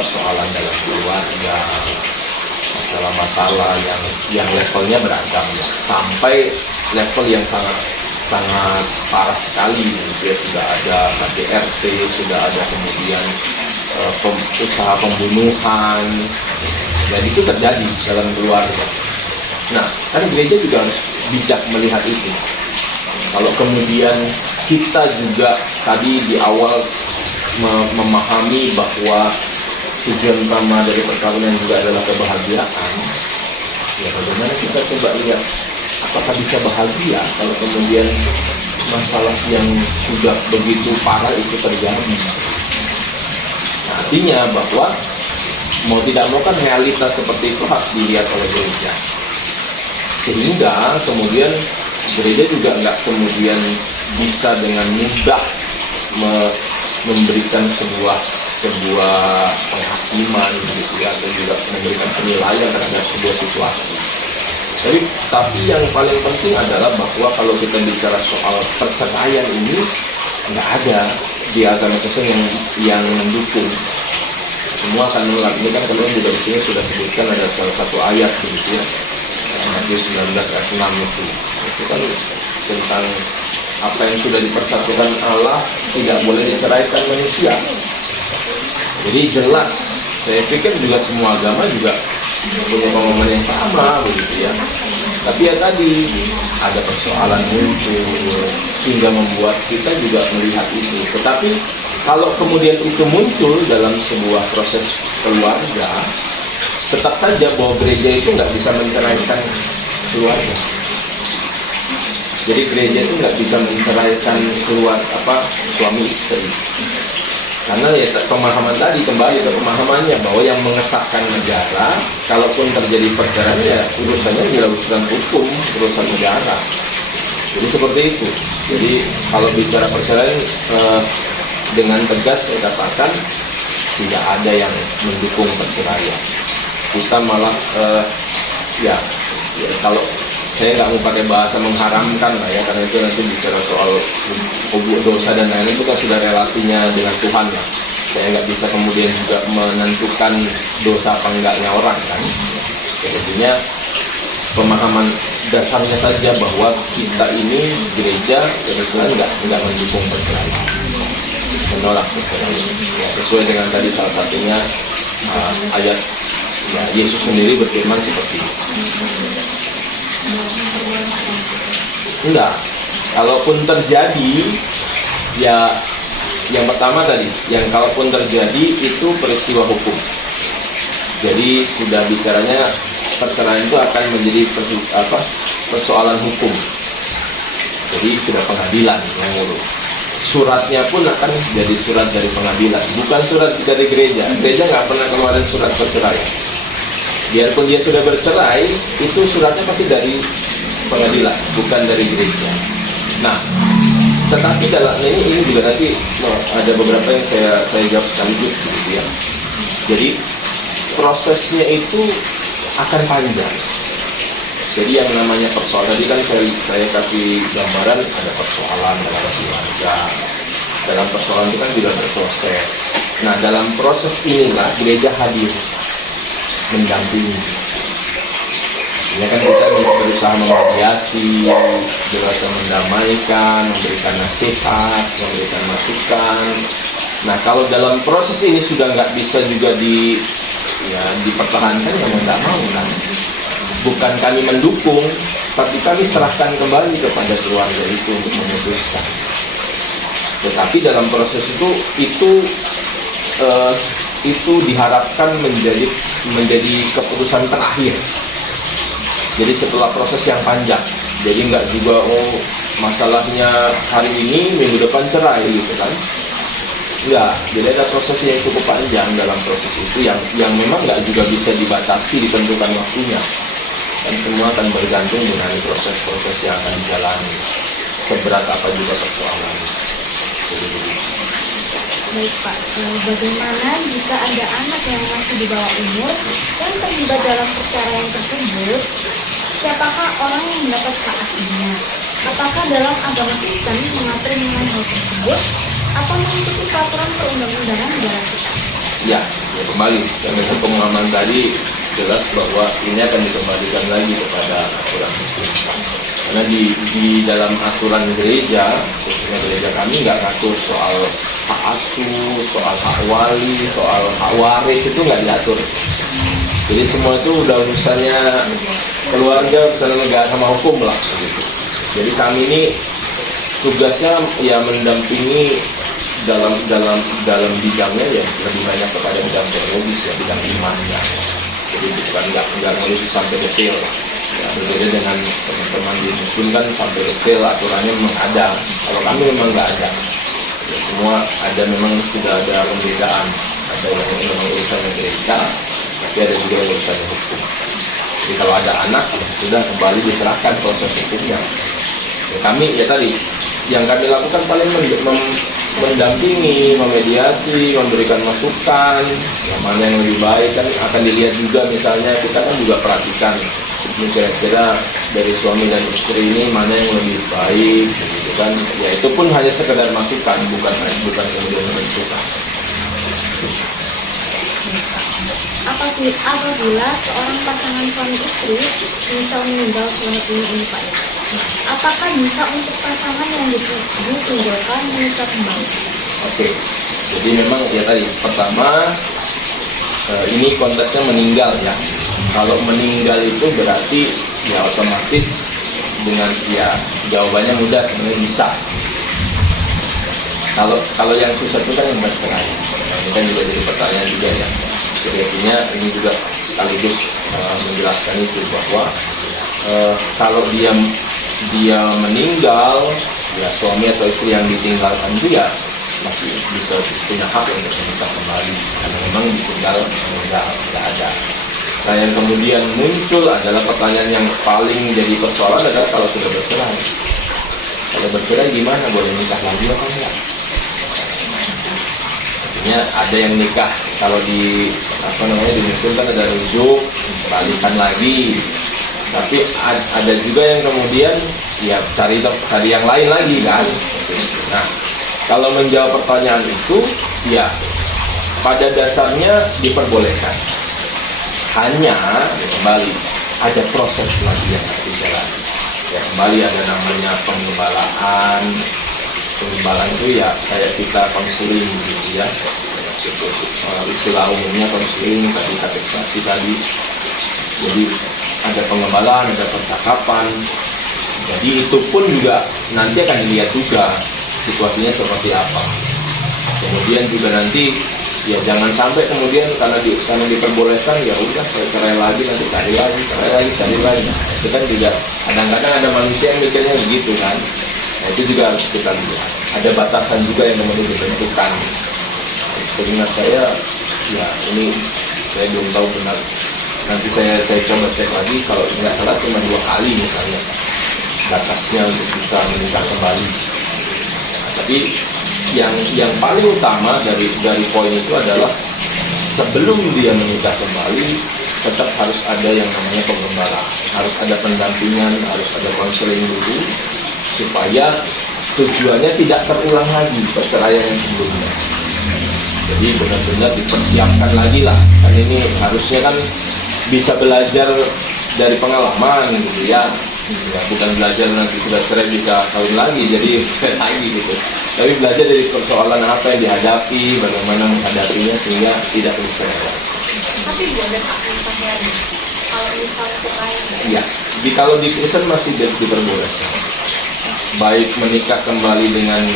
persoalan dalam keluarga, masalah-masalah yang levelnya beragam ya, sampai level yang sangat parah sekali gitu ya. Sudah ada KDRT, sudah ada kemudian usaha pembunuhan, jadi itu terjadi dalam keluarga. Nah, kan gereja juga harus bijak melihat itu. Kalau kemudian kita juga tadi di awal memahami bahwa tujuan utama dari perkawinan juga adalah kebahagiaan, ya bagaimana kita coba lihat apakah bisa bahagia kalau kemudian masalah yang sudah begitu parah itu terjadi. Nah, artinya bahwa mau tidak mau kan realitas seperti itu harus dilihat oleh gereja, sehingga kemudian gereja juga nggak kemudian bisa dengan mudah memberikan sebuah penghakiman gitu ya, atau juga memberikan penilaian terhadap sebuah situasi. Tapi yang paling penting adalah bahwa kalau kita bicara soal perceraian ini nggak ada di agama Kristen yang mendukung. Semua akan menolak. Ini kan kalian juga di sini sudah sebutkan ada salah satu ayat gitu ya, Matius 19 ayat 6 itu kan tentang apa yang sudah dipersatukan Allah tidak boleh diceraikan manusia. Jadi jelas, saya pikir juga semua agama juga punya pemahaman yang sama begitu ya. Tapi ya tadi ada persoalan muncul sehingga membuat kita juga melihat itu. Tetapi kalau kemudian itu muncul dalam sebuah proses keluarga, tetap saja bahwa gereja itu nggak bisa menceraikan keluarga. Jadi gereja itu nggak bisa menceraikan suami istri. Karena ya pemahaman tadi, kembali ke pemahamannya bahwa yang mengesahkan negara, kalaupun terjadi perceraian ya urusannya di urusan hukum, urusan negara. Jadi seperti itu. Jadi kalau bicara perceraian dengan tegas saya katakan tidak ada yang mendukung perceraian. Kita malah kalau saya nggak mau pakai bahasa mengharamkan lah ya, karena itu nanti bicara soal dosa dan lain-lain, itu kan sudah relasinya dengan Tuhan lah. Saya nggak bisa kemudian juga menentukan dosa apa enggaknya orang kan. Jadinya pemahaman dasarnya saja bahwa kita ini gereja Yerusalem nggak mendukung perceraian, menolak perceraian. Ya, sesuai dengan tadi salah satunya ayat ya, Yesus sendiri berfirman seperti itu. Enggak, kalaupun terjadi ya yang pertama tadi, yang kalaupun terjadi itu peristiwa hukum. Jadi sudah bicaranya perceraian itu akan menjadi persoalan hukum. Jadi sudah pengadilan yang ngurus. Suratnya pun akan jadi surat dari pengadilan, bukan surat dari gereja. Gereja nggak pernah keluarin surat perceraian. Biarpun dia sudah bercerai, itu suratnya pasti dari pengadilan, bukan dari gereja. Nah, tetapi dalam ini juga nanti ada beberapa yang saya jawab sekaligus gitu ya. Jadi prosesnya itu akan panjang. Jadi yang namanya persoalan tadi kan saya kasih gambaran, ada persoalan dalam keluarga. Dalam persoalan itu kan juga berproses. Nah, dalam proses inilah gereja hadir mendampingi. Ini kan kita berusaha memediasi, berusaha mendamaikan, memberikan nasihat, memberikan masukan. Nah, kalau dalam proses ini sudah nggak bisa juga dipertahankan, ya mau nggak mau kan. Bukan kami mendukung, tapi kami serahkan kembali kepada keluarga itu untuk memutuskan. Tetapi dalam proses itu diharapkan menjadi keputusan terakhir. Jadi setelah proses yang panjang, jadi nggak juga masalahnya hari ini minggu depan cerai gitu kan. Enggak, jadi ada proses yang cukup panjang dalam proses itu yang memang nggak juga bisa dibatasi, ditentukan waktunya. Dan semua akan bergantung dengan proses-proses yang akan dijalani, seberat apa juga persoalan. Baik Pak, bagaimana jika ada anak yang masih di bawah umur yang terlibat dalam perceraian tersebut? Siapakah orang yang mendapat hak asuhnya? Apakah dalam agama Kristen mengatur mengenai hal tersebut atau mengikuti peraturan perundang-undangan negara kita? Ya kembali dengan pemahaman tadi jelas bahwa ini akan dikembalikan lagi kepada aturan hukum. Karena di dalam aturan gereja, khususnya gereja kami nggak ngatur soal hak asuh, soal hak wali, soal hak waris, itu nggak diatur. Jadi semua itu udah urusannya keluarga, urusan negara sama hukum lah. Gitu. Jadi kami ini tugasnya ya mendampingi dalam bidangnya ya lebih banyak kepada bidang teologis ya, bidang imannya. Jadi bukan nggak ngurus sampai detail. Ya, berbeda dengan teman-teman di Muslim kan sampai detail aturannya memang ada. Kalau kami memang nggak ada. Ya, semua ada, memang sudah ada pembedaan. Ada yang memang urusannya gereja, tapi ada juga urusannya hukum. Jadi kalau ada anak ya sudah kembali diserahkan proses hukumnya. Ya, kami ya tadi yang kami lakukan paling mendampingi, memediasi, memberikan masukan, yang mana yang lebih baik kan akan dilihat juga. Misalnya kita kan juga perhatikan kira-kira dari suami dan istri ini mana yang lebih baik, gitu kan? Ya itu pun hanya sekedar masukan, bukan kemudian menentukan. Apabila seorang pasangan suami istri misal meninggal suaminya ini Pak, apakah bisa untuk pasangan yang ditinggalkan menikah kembali? Oke, jadi memang ya tadi pertama ini konteksnya meninggal ya. Kalau meninggal itu berarti ya otomatis dengan ya jawabannya mudah, sebenarnya bisa. Kalau yang susah itu kan yang bercerai. Nah, ini kan juga jadi pertanyaan juga ya. Jadi artinya ini juga sekaligus menjelaskan itu bahwa kalau dia meninggal, ya suami atau istri yang ditinggalkan itu ya masih bisa punya hak untuk menikah kembali karena memang ditinggal meninggal, tidak ada. Nah yang kemudian muncul adalah pertanyaan yang paling jadi persoalan adalah kalau sudah bercerai. Kalau bercerai gimana? Boleh nikah lagi atau enggak? Artinya ada yang nikah, kalau di di Muslim kan ada rujuk, balikan lagi. Tapi ada juga yang kemudian ya cari yang lain lagi kan. Nah, kalau menjawab pertanyaan itu ya pada dasarnya diperbolehkan. Hanya ya kembali ada proses lagi yang harus dijalani. Ya kembali ada namanya penggembalaan. Penggembalaan itu ya kayak kita konseling gitu ya. Istilah umumnya konseling tadi kategorisasi tadi. Jadi ada pengembalaan, ada percakapan. Jadi itu pun juga nanti akan dilihat juga situasinya seperti apa. Kemudian juga nanti ya jangan sampai kemudian karena diperbolehkan ya udah saya cerai lagi, nanti cari lagi. Itu kan juga kadang-kadang ada manusia yang mikirnya begitu kan. Nah itu juga harus kita lihat. Ada batasan juga yang kemudian ditentukan. Ingat saya ya ini saya belum tahu benar. Nanti saya coba cek lagi, kalau nggak salah cuma 2 kali misalnya batasnya untuk bisa menikah kembali. Nah, tapi yang paling utama dari poin itu adalah sebelum dia menikah kembali tetap harus ada yang namanya penggembala, harus ada pendampingan, harus ada konseling dulu supaya tujuannya tidak terulang lagi perceraian yang sebelumnya. Jadi benar-benar dipersiapkan lagi lah. Kan ini harusnya kan bisa belajar dari pengalaman gitu ya. Ya, bukan belajar nanti sudah cerai bisa kawin lagi, jadi cerai lagi gitu. Tapi belajar dari persoalan apa yang dihadapi, bagaimana menghadapinya sehingga tidak terus cerai. Tapi boleh Pak kalau misalnya cerai? Iya, kalau di Kristen masih diperbolehkan. Baik menikah kembali dengan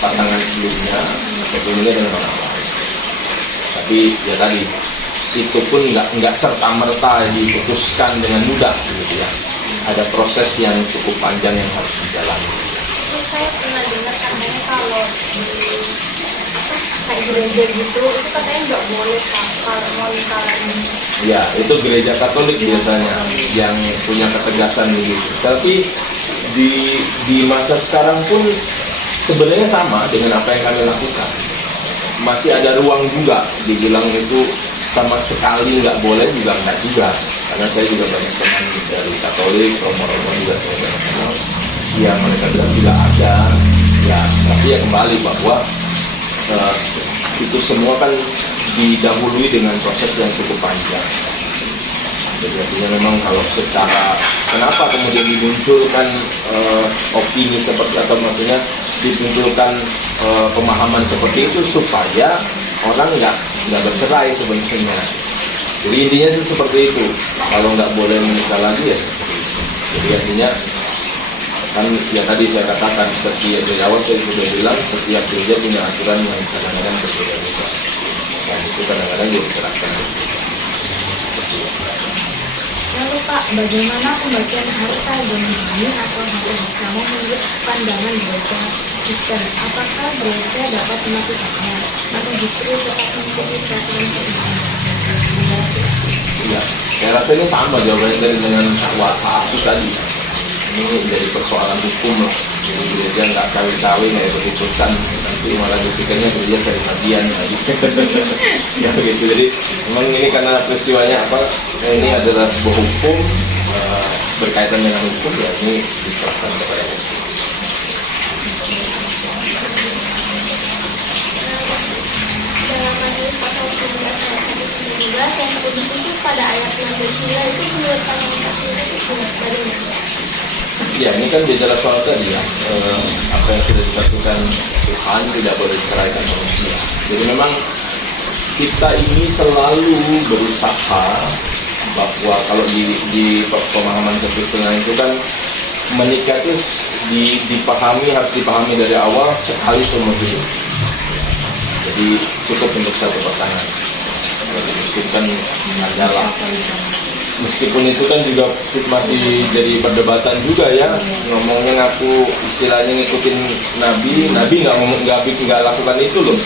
pasangan sebelumnya atau dengan orang lain. Tapi ya tadi itu pun nggak serta merta diputuskan dengan mudah gitu ya. Ada proses yang cukup panjang yang harus dijalani. Terus saya pernah dengar katanya kalau di kayak gereja gitu itu katanya nggak boleh kalau mau nikah lagi. Ya itu gereja Katolik biasanya yang punya ketegasan begitu. Tapi di masa sekarang pun sebenarnya sama dengan apa yang kami lakukan. Masih ada ruang juga dibilang itu sama sekali nggak boleh juga nggak juga, karena saya juga banyak teman dari Katolik, Romo-Romo juga saya banyak kenal. Ya mereka bilang juga ada, ya tapi ya kembali bahwa itu semua kan didahului dengan proses yang cukup panjang. Jadi artinya memang kalau secara kenapa kemudian dimunculkan opini seperti atau maksudnya dimunculkan pemahaman seperti itu supaya orang nggak bercerai sebenarnya. Jadi intinya itu seperti itu. Kalau nggak boleh menikah lagi ya seperti itu. Jadi artinya kan ya tadi saya katakan seperti dari awal saya sudah bilang setiap gereja punya aturan yang kadang-kadang berbeda-beda. Dan itu kadang-kadang diterapkan. Lalu Pak, bagaimana pembagian harta ini atau harta bersama menurut pandangan gereja Kristen? Apakah gereja dapat melakukannya atau justru tetap mengikuti peraturan keislaman? Iya, saya rasa ini sama jawabannya dengan wa'atu tadi. Ini jadi persoalan hukum lah. Jadi gereja nggak kawin-kawin, nggak ikut-ikutan, nanti malah dipikirnya gereja cari bagian lagi. Ya gitu. Jadi memang ini karena peristiwanya apa? Ini adalah sebuah hukum berkaitan dengan hukum ya ini diserahkan kepada hukum. Dalam majelis pasal 19 yang tertulis itu pada ayat 69 itu menurut pandangan Kristen itu bagaimana? Ya ini kan bicara soal tadi ya apa yang sudah disatukan Tuhan tidak boleh diceraikan manusia. Jadi memang kita ini selalu berusaha bahwa kalau di pemahaman kekristenan itu kan menikah itu harus dipahami dari awal sekali seumur hidup. Jadi cukup untuk satu pasangan. Kalau itu kan hanyalah meskipun itu kan juga masih jadi perdebatan juga ya, ngomongnya ngaku istilahnya ngikutin Nabi nggak lakukan itu loh.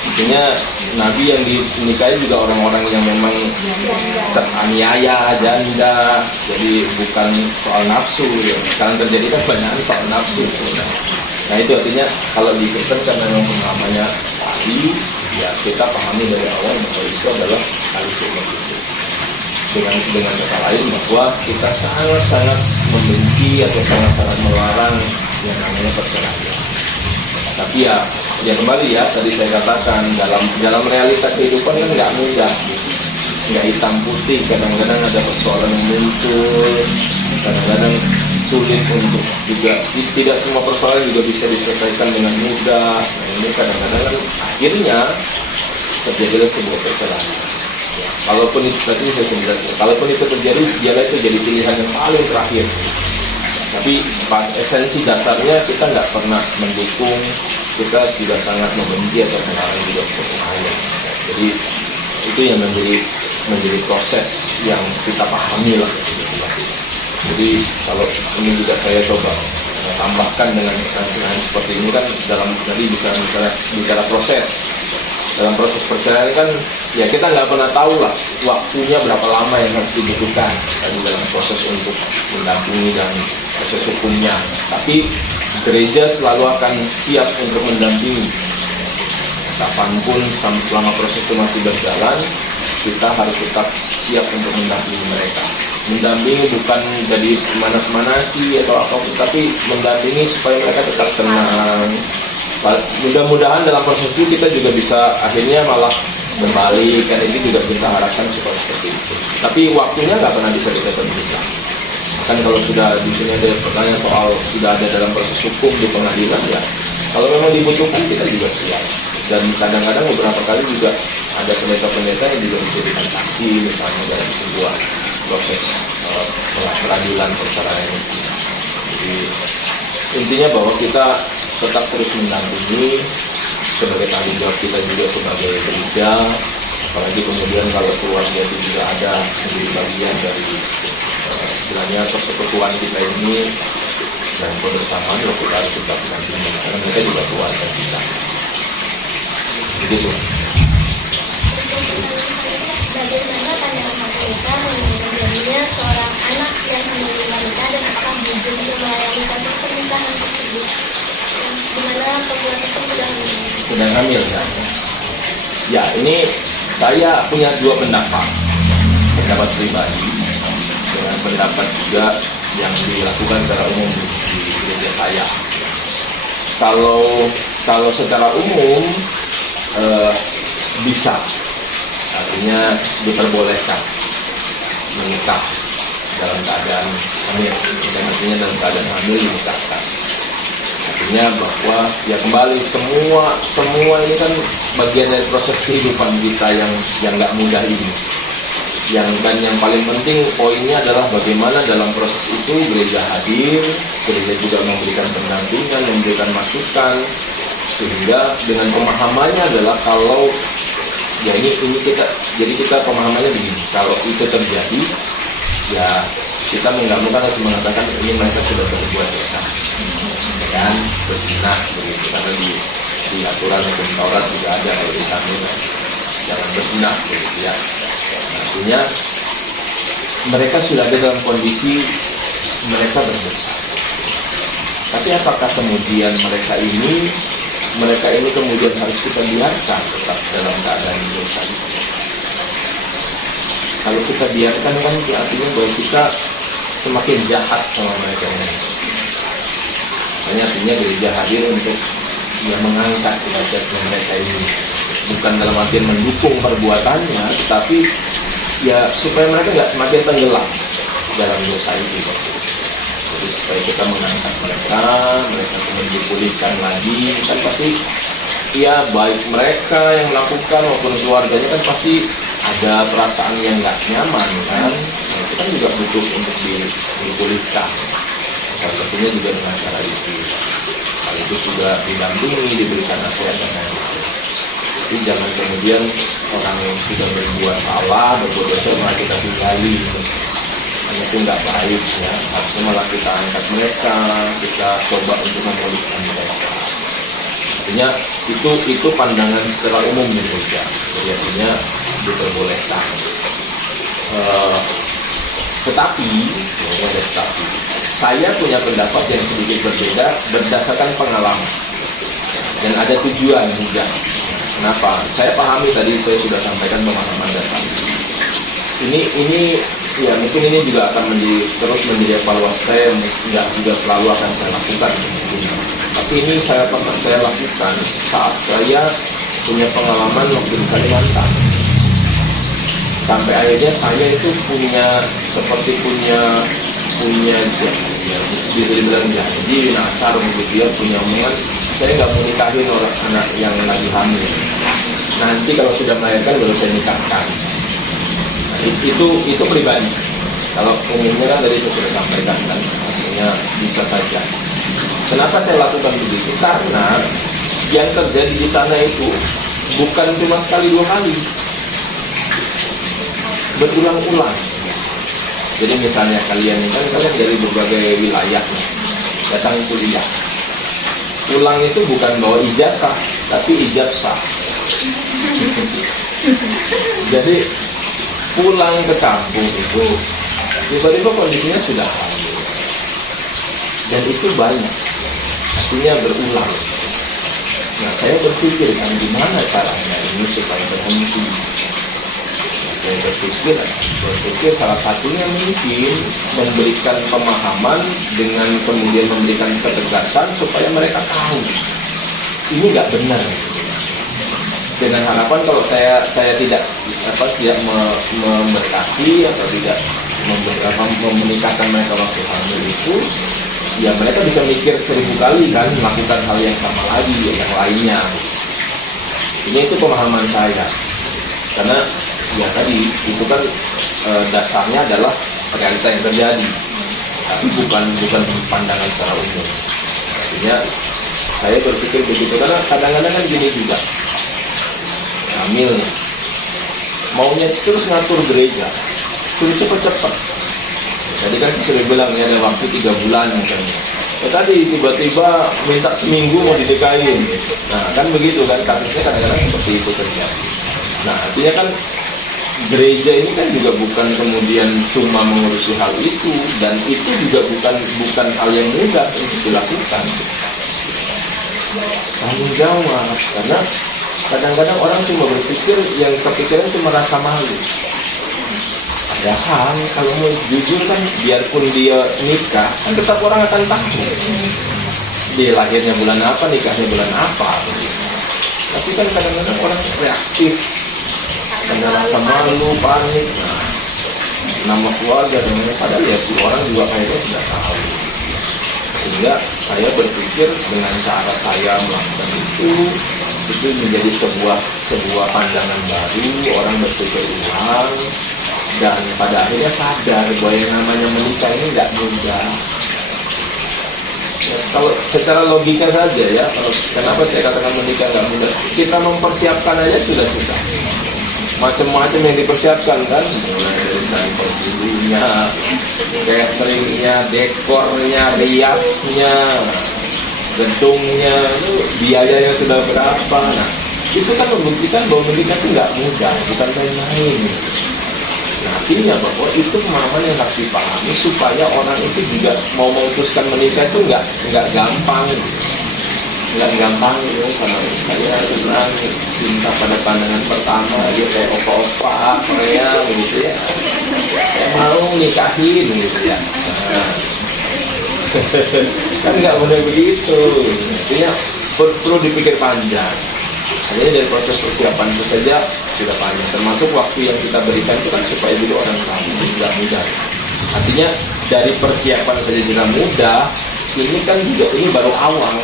Artinya Nabi yang dinikahi juga orang-orang yang memang teraniaya, janda, jadi bukan soal nafsu ya. Sekarang terjadi kan banyak soal nafsu sebenarnya. Nah itu artinya kalau di Kristen kan memang pemahamannya tadi ya kita pahami dari awal bahwa itu adalah kali seumur hidup. dengan kata lain bahwa kita sangat-sangat membenci atau sangat-sangat melarang yang namanya perceraian. Tapi ya kembali ya, tadi saya katakan dalam realita kehidupan kan nggak mudah, nggak hitam putih. Kadang-kadang ada persoalan yang muncul, kadang-kadang sulit untuk juga, tidak semua persoalan juga bisa diselesaikan dengan mudah. Nah, ini kadang-kadang kan akhirnya terjadilah sebuah perceraian. Ya, kalaupun itu tadi saya jelaskan, kalaupun itu terjadi, dialah itu jadi pilihan yang paling terakhir. Tapi esensi dasarnya kita nggak pernah mendukung, kita juga sangat membenci atau melarang juga perceraian. Jadi itu yang menjadi proses yang kita pahami lah. Jadi kalau ini juga saya coba tambahkan dengan pertanyaan seperti ini kan, dalam tadi bicara proses. Dalam proses perceraian kan ya kita nggak pernah tahu lah waktunya berapa lama yang harus dibutuhkan dalam proses untuk mendampingi dan proses hukumnya. Tapi gereja selalu akan siap untuk mendampingi. Kapanpun selama proses itu masih berjalan, kita harus tetap siap untuk mendampingi mereka. Mendampingi bukan jadi manas-manasi atau apa, tapi mendampingi supaya mereka tetap tenang. Mudah-mudahan dalam proses itu kita juga bisa akhirnya malah kembali, kan ini juga kita harapkan seperti itu. Tapi waktunya nggak pernah bisa kita tentukan. Kan kalau sudah di sini ada pertanyaan soal sudah ada dalam proses hukum di pengadilan, ya kalau memang dibutuhkan kita juga siap. Dan kadang-kadang beberapa kali juga ada pendeta-pendeta yang juga menjadikan saksi misalnya dalam sebuah proses peradilan perceraian. Jadi intinya bahwa kita tetap terus mendampingi sebagai tanggung jawab kita juga sebagai gereja, apalagi kemudian kalau keluarga itu juga ada menjadi bagian dari istilahnya persekutuan kita ini, dan kebersamaan yang kita harus tetap mendampingi karena mereka juga keluarga kita. Begitu. Bagaimana pandangan mereka mengenai seorang anak yang hamil wanita dan apakah bujur untuk melayani kasus pernikahan tersebut? Dimana perempuan itu sedang hamil ya. Ya, ini saya punya dua pendapat pribadi dengan pendapat juga yang dilakukan secara umum di gereja saya. Kalau secara umum bisa, artinya diperbolehkan menikah dalam keadaan hamil, dan artinya dalam keadaan hamil dinikahkan. Artinya bahwa ya kembali semua ini kan bagian dari proses kehidupan kita yang nggak mudah ini. Yang paling penting poinnya adalah bagaimana dalam proses itu gereja hadir, gereja juga memberikan pendampingan, memberikan masukan, sehingga dengan pemahamannya adalah kalau ya ini kita pemahamannya begini, kalau itu terjadi ya kita menggabungkan harus mengatakan ini mereka sudah berbuat dosa dan berzina begitu, karena di aturan hukum Taurat juga ada kalau di kami jangan berzina begitu ya. Artinya mereka sudah ada dalam kondisi mereka berdosa. Tapi apakah kemudian mereka ini kemudian harus kita biarkan tetap dalam keadaan dosa itu? Kalau kita biarkan kan artinya bahwa kita semakin jahat sama mereka ini. Artinya gereja hadir untuk mengangkat derajat mereka ini, bukan dalam artian mendukung perbuatannya, tetapi ya supaya mereka nggak semakin tenggelam dalam dosa itu. Jadi supaya kita mengangkat mereka kemudian dipulihkan lagi, kan pasti ya baik mereka yang melakukan maupun keluarganya kan pasti ada perasaan yang nggak nyaman kan. Nah, itu kan juga butuh untuk dipulihkan. Salah satunya juga dengan cara itu. Hal itu sudah didampingi, diberikan nasihat dan lain-lain. Jadi jangan kemudian orang yang sudah berbuat salah, berbuat dosa malah kita tinggali. Itu nggak baik ya. Harusnya malah kita angkat mereka, kita coba untuk memulihkan mereka. Artinya itu pandangan secara umum di gereja. Jadi artinya diperbolehkan. Tetapi saya punya pendapat yang sedikit berbeda berdasarkan pengalaman dan ada tujuan juga. Kenapa? Saya pahami tadi saya sudah sampaikan pemahaman dasar. ini ya mungkin ini juga akan terus menjadi evaluasi saya, nggak juga selalu akan saya lakukan. Tapi ini saya lakukan saat saya punya pengalaman waktu di Kalimantan. Sampai akhirnya saya itu punya bisa dibilang janji nasar begitu ya, punya omongan saya nggak mau nikahin orang anak yang lagi hamil. Nanti kalau sudah melahirkan baru saya nikahkan. Nah, itu pribadi. Kalau umumnya kan dari itu sudah sampaikan kan, artinya bisa saja. Kenapa saya lakukan begitu? Karena yang terjadi di sana itu bukan cuma sekali dua kali, berulang-ulang. Jadi misalnya kalian dari berbagai wilayah datang kuliah, pulang itu bukan bawa ijazah, tapi ijazah. Jadi pulang ke kampung itu tiba-tiba kondisinya sudah hamil, dan itu banyak, artinya berulang. Nah, saya berpikir kan gimana caranya ini supaya berhenti. Saya berpikir salah satunya mungkin memberikan pemahaman dengan kemudian memberikan ketegasan supaya mereka tahu ini nggak benar. Dengan harapan kalau saya tidak memberkati atau tidak menikahkan mereka waktu hamil itu, ya mereka bisa mikir 1000 kali kan melakukan hal yang sama lagi yang lainnya. Itu pemahaman saya, karena ya tadi itu kan dasarnya adalah realita yang terjadi, tapi bukan pandangan secara umum. Artinya saya berpikir begitu karena kadang-kadang kan gini juga, hamil maunya terus ngatur gereja, terus cepat-cepat. Jadi kan sudah bilang ya ada waktu 3 bulan misalnya. Tadi tiba-tiba minta seminggu mau didekain. Nah kan begitu kan, kasusnya kadang-kadang seperti itu terjadi. Nah artinya kan gereja ini kan juga bukan kemudian cuma mengurusi hal itu, dan itu juga bukan hal yang mudah untuk dilakukan. Tanggung jawab, karena kadang-kadang orang cuma berpikir, yang kepikiran cuma rasa malu. Padahal kalau mau jujur kan, biarpun dia nikah, kan tetap orang akan takut. Dia lahirnya bulan apa, nikahnya bulan apa. Tapi kan kadang-kadang orang reaktif, karena rasa malu, panik. Nah, nama keluarga dan padahal ya si orang juga kayaknya sudah tahu. Sehingga saya berpikir dengan cara saya melakukan itu menjadi sebuah pandangan baru, orang berpikir ulang, dan pada akhirnya sadar bahwa yang namanya menikah ini nggak mudah. Ya, kalau secara logika saja ya, kenapa saya katakan menikah nggak mudah? Kita mempersiapkan aja sudah susah. Macam-macam yang dipersiapkan kan, mulai dari perburunya, cateringnya, dekornya, riasnya, gedungnya, itu biayanya sudah berapa. Nah, itu kan membuktikan bahwa menikah itu nggak mudah, bukan main-main. Nah, artinya bahwa itu pemahaman yang harus dipahami supaya orang itu juga mau memutuskan menikah itu nggak gampang. Nggak gampang itu, karena saya senang cinta pada pandangan pertama, dia kayak opa-opa Korea gitu ya, saya mau nikahin gitu ya. Nah, kan nggak mudah begitu, artinya perlu dipikir panjang. Hanya dari proses persiapan itu saja sudah panjang, termasuk waktu yang kita berikan itu kan supaya juga orang tahu tidak mudah. Artinya dari persiapan saja tidak mudah, ini kan juga ini baru awal.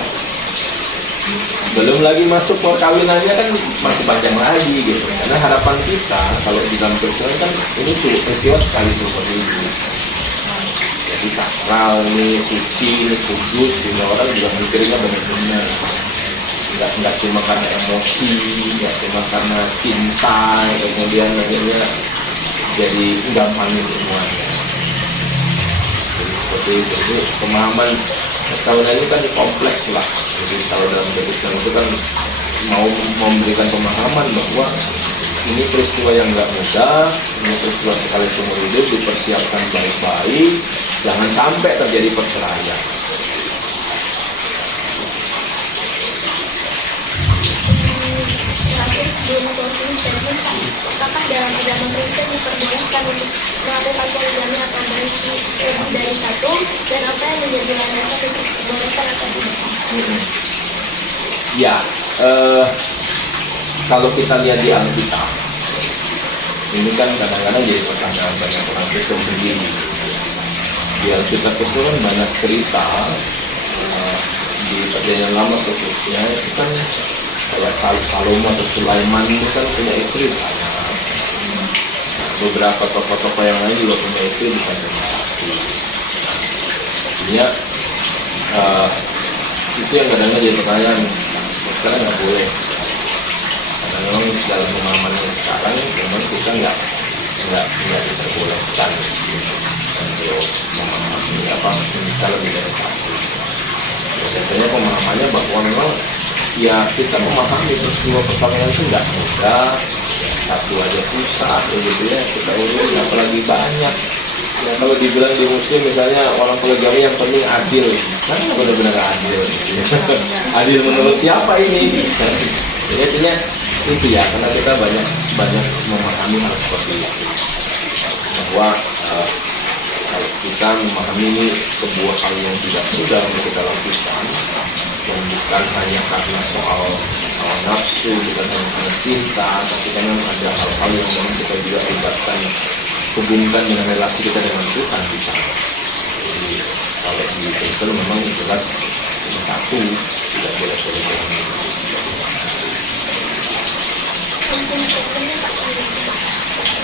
Belum lagi masuk perkawinannya kan masih panjang lagi gitu. Karena harapan kita kalau di dalam Kristen kan ini tuh peristiwa sekali seumur hidup. Jadi sakral nih, suci, ini kudus, sehingga orang juga mikirnya benar-benar. Nggak cuma karena emosi, nggak cuma karena cinta, kemudian akhirnya jadi gampangin semuanya. Jadi seperti itu. Jadi pemahaman perkawinan ini kan kompleks lah. Jadi kalau dalam Kristen itu kan mau memberikan pemahaman bahwa ini peristiwa yang nggak mudah, ini peristiwa sekali seumur hidup, dipersiapkan baik-baik, jangan sampai terjadi perceraian. Sebelum closing statement, apakah dalam agama Kristen diperbolehkan untuk melakukan poligami atau beristri lebih dari satu, dan apa yang menjadi landasan untuk diperbolehkan atau tidak? Ya, kalau kita lihat di Alkitab, ini kan kadang-kadang jadi pertanyaan banyak orang Kristen sendiri. Di Alkitab itu kan banyak cerita, di Perjanjian Lama khususnya itu kan kayak Salomo atau Sulaiman itu kan punya istri banyak. Beberapa tokoh-tokoh yang lain juga punya istri bukan cuma satu. Artinya itu yang kadang-kadang jadi pertanyaan, sekarang nggak boleh. Karena memang dalam pemahaman yang sekarang memang kita nggak diperbolehkan untuk memahami menikah lebih dari satu. Biasanya pemahamannya bahwa memang ya kita memahami peristiwa perkawinan itu nggak mudah, satu aja susah begitu ya, kita urus apalagi banyak. Ya, kalau dibilang di muslim misalnya orang poligami yang penting adil, kan benar-benar adil gitu ya. Adil menurut siapa ini? Jadi artinya itu ya, karena kita banyak memahami hal seperti itu, bahwa kalau kita memahami ini sebuah hal yang tidak mudah untuk kita lakukan, dan bukan hanya karena soal nafsu, bukan hanya karena cinta, tapi karena ada hal-hal yang memang kita juga libatkan, hubungkan dengan relasi kita dengan Tuhan kita. Jadi kalau di Kristen memang jelas satu, tidak boleh poligami.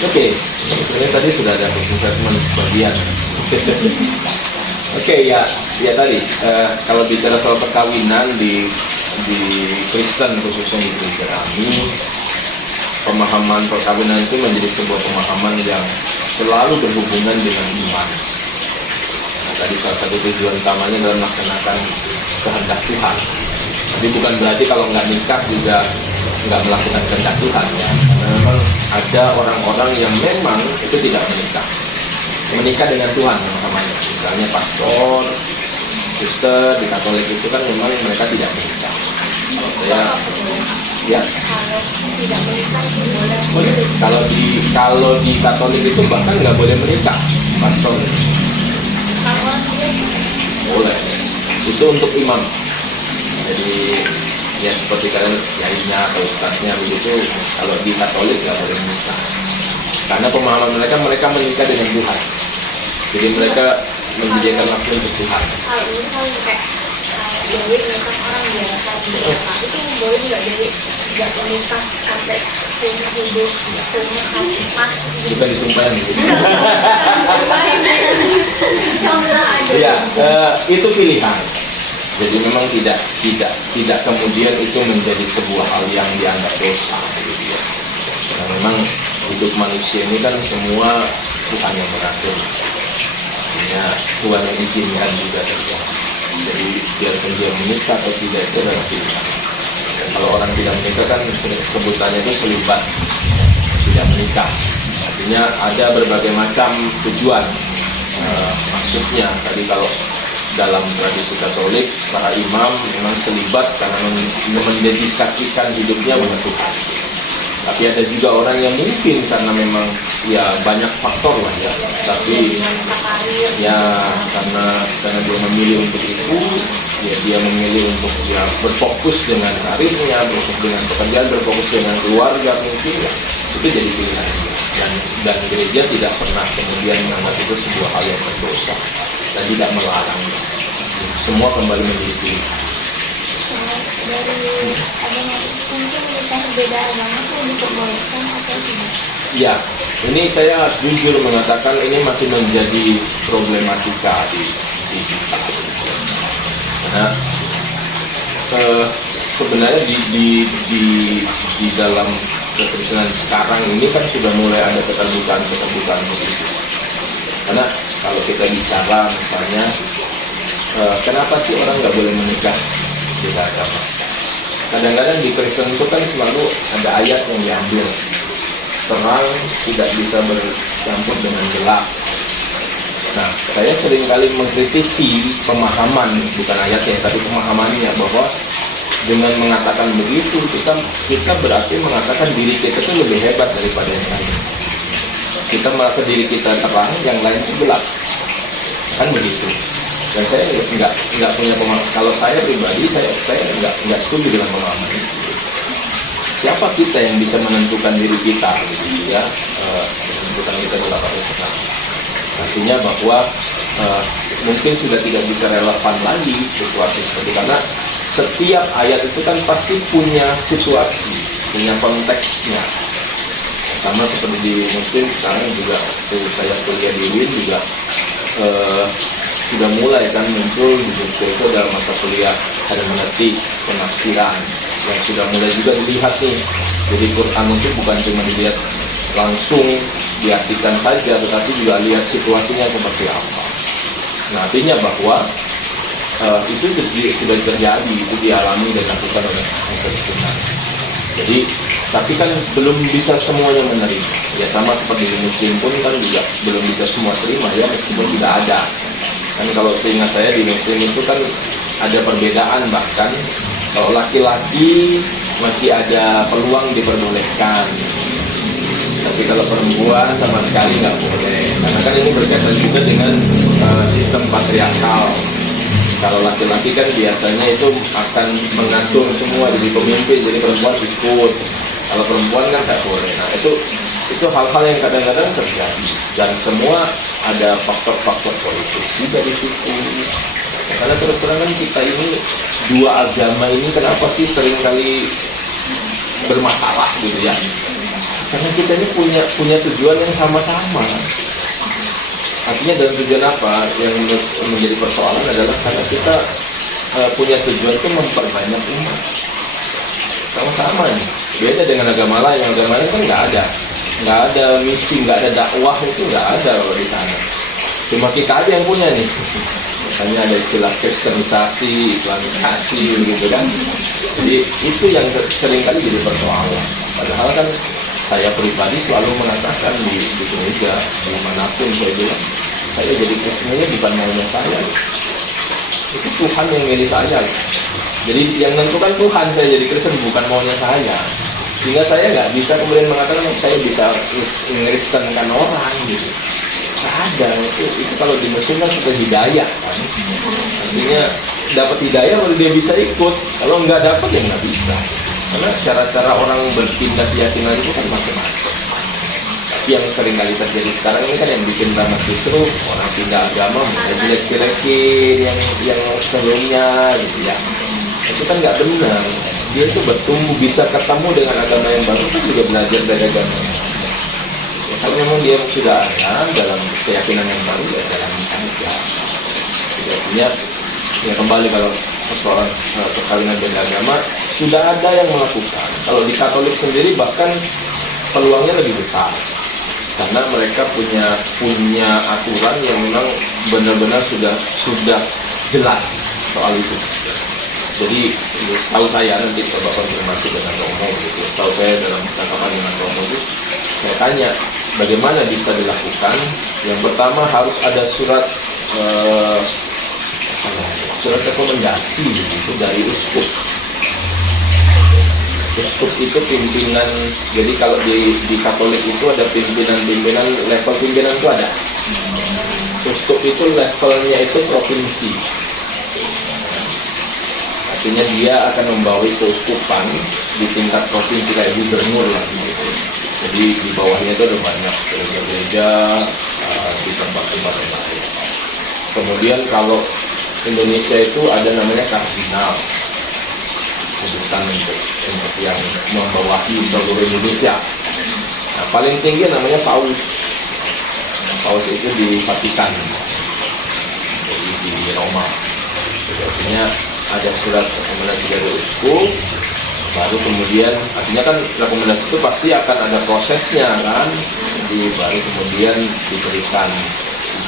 Oke, sebenarnya tadi sudah ada statement sebagian. Oke, ya tadi kalau bicara soal perkawinan di Kristen, khususnya di gereja kami, pemahaman perkawinan itu menjadi sebuah pemahaman yang selalu berhubungan dengan iman. Nah, tadi salah satu tujuan utamanya adalah melaksanakan kehendak Tuhan. Tapi bukan berarti kalau nggak nikah juga nggak melakukan kehendak Tuhan ya. Karena memang ada orang-orang yang memang itu tidak menikah dengan Tuhan namanya. Misalnya pastor, suster di Katolik itu kan memang mereka tidak menikah. Kalau saya ya Tidak menikah boleh. Kalau di Katolik itu bahkan nggak boleh menikah pastor. Boleh. Itu untuk imam. Jadi ya seperti kalian lainnya atau ustaznya begitu, kalau di Katolik nggak boleh menikah. Karena pemahaman mereka menikah dengan Tuhan. Jadi mereka menyediakan waktu untuk Tuhan. Kalau misalnya kayak Dewi menikah orang biasa itu boleh nggak Dewi tidak menikah sampai seumur hidup, seumur mati? Bukan disumpahin gitu. Contoh aja. Ya, itu pilihan. Jadi memang tidak kemudian itu menjadi sebuah hal yang dianggap dosa gitu ya. Karena memang hidup manusia ini kan semua Tuhan yang mengatur. Artinya Tuhan yang izinkan juga terjadi. Jadi biarpun dia menikah atau tidak itu adalah pilihan. Dan kalau orang tidak menikah kan sebutannya itu selibat, tidak menikah. Artinya ada berbagai macam tujuan. Maksudnya tadi kalau dalam tradisi Katolik, para imam memang selibat karena mendedikasikan hidupnya untuk Tuhan. Tapi ada juga orang yang mungkin karena memang ya banyak faktor lah ya, tapi ya karena dia memilih untuk itu, ya dia memilih untuk ya berfokus dengan karirnya, berfokus dengan pekerjaan, berfokus dengan keluarga mungkin ya, itu jadi pilihan. Dan gereja tidak pernah kemudian menganggap itu sebuah hal yang berdosa dan tidak melarang. Semua kembali menjadi pilihan. Dari adanya mungkin kita berbeda agama itu diperbolehkan atau tidak? Ya, ini saya jujur mengatakan ini masih menjadi problematika di kita. Karena sebenarnya di dalam kekristenan sekarang ini kan sudah mulai ada keterbukaan begitu. Karena kalau kita bicara misalnya, kenapa sih orang nggak boleh menikah beda agama? Kadang-kadang di Kristen itu kan selalu ada ayat yang diambil, terang tidak bisa bercampur dengan gelap. Nah, saya seringkali mengkritisi pemahaman, bukan ayatnya, tapi pemahamannya, bahwa dengan mengatakan begitu kita berarti mengatakan diri kita itu lebih hebat daripada yang lain. Kita merasa diri kita terang, yang lain itu gelap, kan begitu. Dan saya nggak punya pemahaman. Kalau saya pribadi, saya nggak setuju dengan pemahaman itu. Siapa kita yang bisa menentukan diri kita, gitu ya? Menentukan kita gelap atau terang. Artinya bahwa mungkin sudah tidak bisa relevan lagi situasi seperti, karena setiap ayat itu kan pasti punya situasi, punya konteksnya. Sama seperti di Muslim sekarang juga, saya kuliah di UIN juga sudah mulai kan muncul di buku itu dalam mata kuliah ada mengerti penafsiran yang sudah mulai juga dilihat nih. Jadi Quran itu bukan cuma dilihat langsung diartikan saja, tetapi juga lihat situasinya seperti apa. Nah, artinya bahwa itu sudah terjadi, itu dialami dan dilakukan oleh Muslim. Jadi, tapi kan belum bisa semuanya menerima. Ya sama seperti di Muslim pun kan juga belum bisa semua terima ya, meskipun tidak ada. Kan kalau seingat saya di Muslim itu kan ada perbedaan, bahkan kalau laki-laki masih ada peluang diperbolehkan. Tapi kalau perempuan sama sekali nggak boleh. Karena kan ini berkaitan juga dengan sistem patriarkal. Kalau laki-laki kan biasanya itu akan mengatur semua, jadi pemimpin, jadi perempuan ikut. Kalau perempuan kan nggak boleh. Nah itu hal-hal yang kadang-kadang terjadi. Dan semua ada faktor-faktor politis juga di situ. Karena terus terang kan kita ini dua agama ini kenapa sih seringkali bermasalah gitu ya? Karena kita ini punya tujuan yang sama-sama. Artinya dalam tujuan apa yang menjadi persoalan adalah karena kita punya tujuan itu memperbanyak umat. Sama-sama nih. Beda dengan agama lain. Agama lain kan nggak ada misi, nggak ada dakwah, itu nggak ada kalau di sana. Cuma kita aja yang punya nih. Makanya ada istilah kristenisasi, islamisasi gitu kan. Jadi itu yang seringkali jadi persoalan. Padahal kan saya pribadi selalu mengatakan di gereja, dimanapun saya bilang, saya jadi Kristennya bukan maunya saya. Itu Tuhan yang milih saya. Jadi yang menentukan Tuhan saya jadi Kristen, bukan maunya saya. Sehingga saya nggak bisa kemudian mengatakan saya bisa mengkristenkan orang gitu. Nggak ada. Itu kalau di Muslim kan sudah hidayah kan. Artinya dapat hidayah baru dia bisa ikut. Kalau nggak dapat ya nggak bisa. Karena cara-cara orang berpindah keyakinan itu kan macam-macam. Tapi yang sering kali terjadi sekarang ini kan yang bikin drama justru orang pindah agama mulai jelek-jelekin yang sebelumnya gitu ya. Itu kan nggak benar. Dia itu bertumbuh, bisa ketemu dengan agama yang baru, kan juga belajar dari agama yang baru. Ya, kalau memang dia sudah ada dalam keyakinan yang baru, ya jalan saja. Jadi artinya, ya kembali kalau persoalan perkawinan beda agama, sudah ada yang melakukan. Kalau di Katolik sendiri bahkan peluangnya lebih besar. Karena mereka punya aturan yang memang benar-benar sudah jelas soal itu. Jadi setahu saya, nanti coba konfirmasi dengan Romo gitu. Setahu saya dalam percakapan dengan Romo itu, saya tanya bagaimana bisa dilakukan. Yang pertama harus ada surat rekomendasi gitu, dari uskup. Uskup itu pimpinan. Jadi kalau di Katolik itu ada pimpinan, level pimpinan itu ada. Uskup itu levelnya itu provinsi. Artinya dia akan membawa keuskupan di tingkat provinsi kayak gubernur lah gitu. Jadi di bawahnya itu ada banyak gereja di tempat-tempat yang lain. Kemudian kalau Indonesia itu ada namanya kardinal, sebutan untuk yang membawahi seluruh Indonesia. Nah, paling tinggi namanya paus. Paus itu di Vatikan, jadi di Roma. Jadi artinya ada surat rekomendasi dari uskup, baru kemudian artinya kan rekomendasi itu pasti akan ada prosesnya kan, jadi baru kemudian diberikan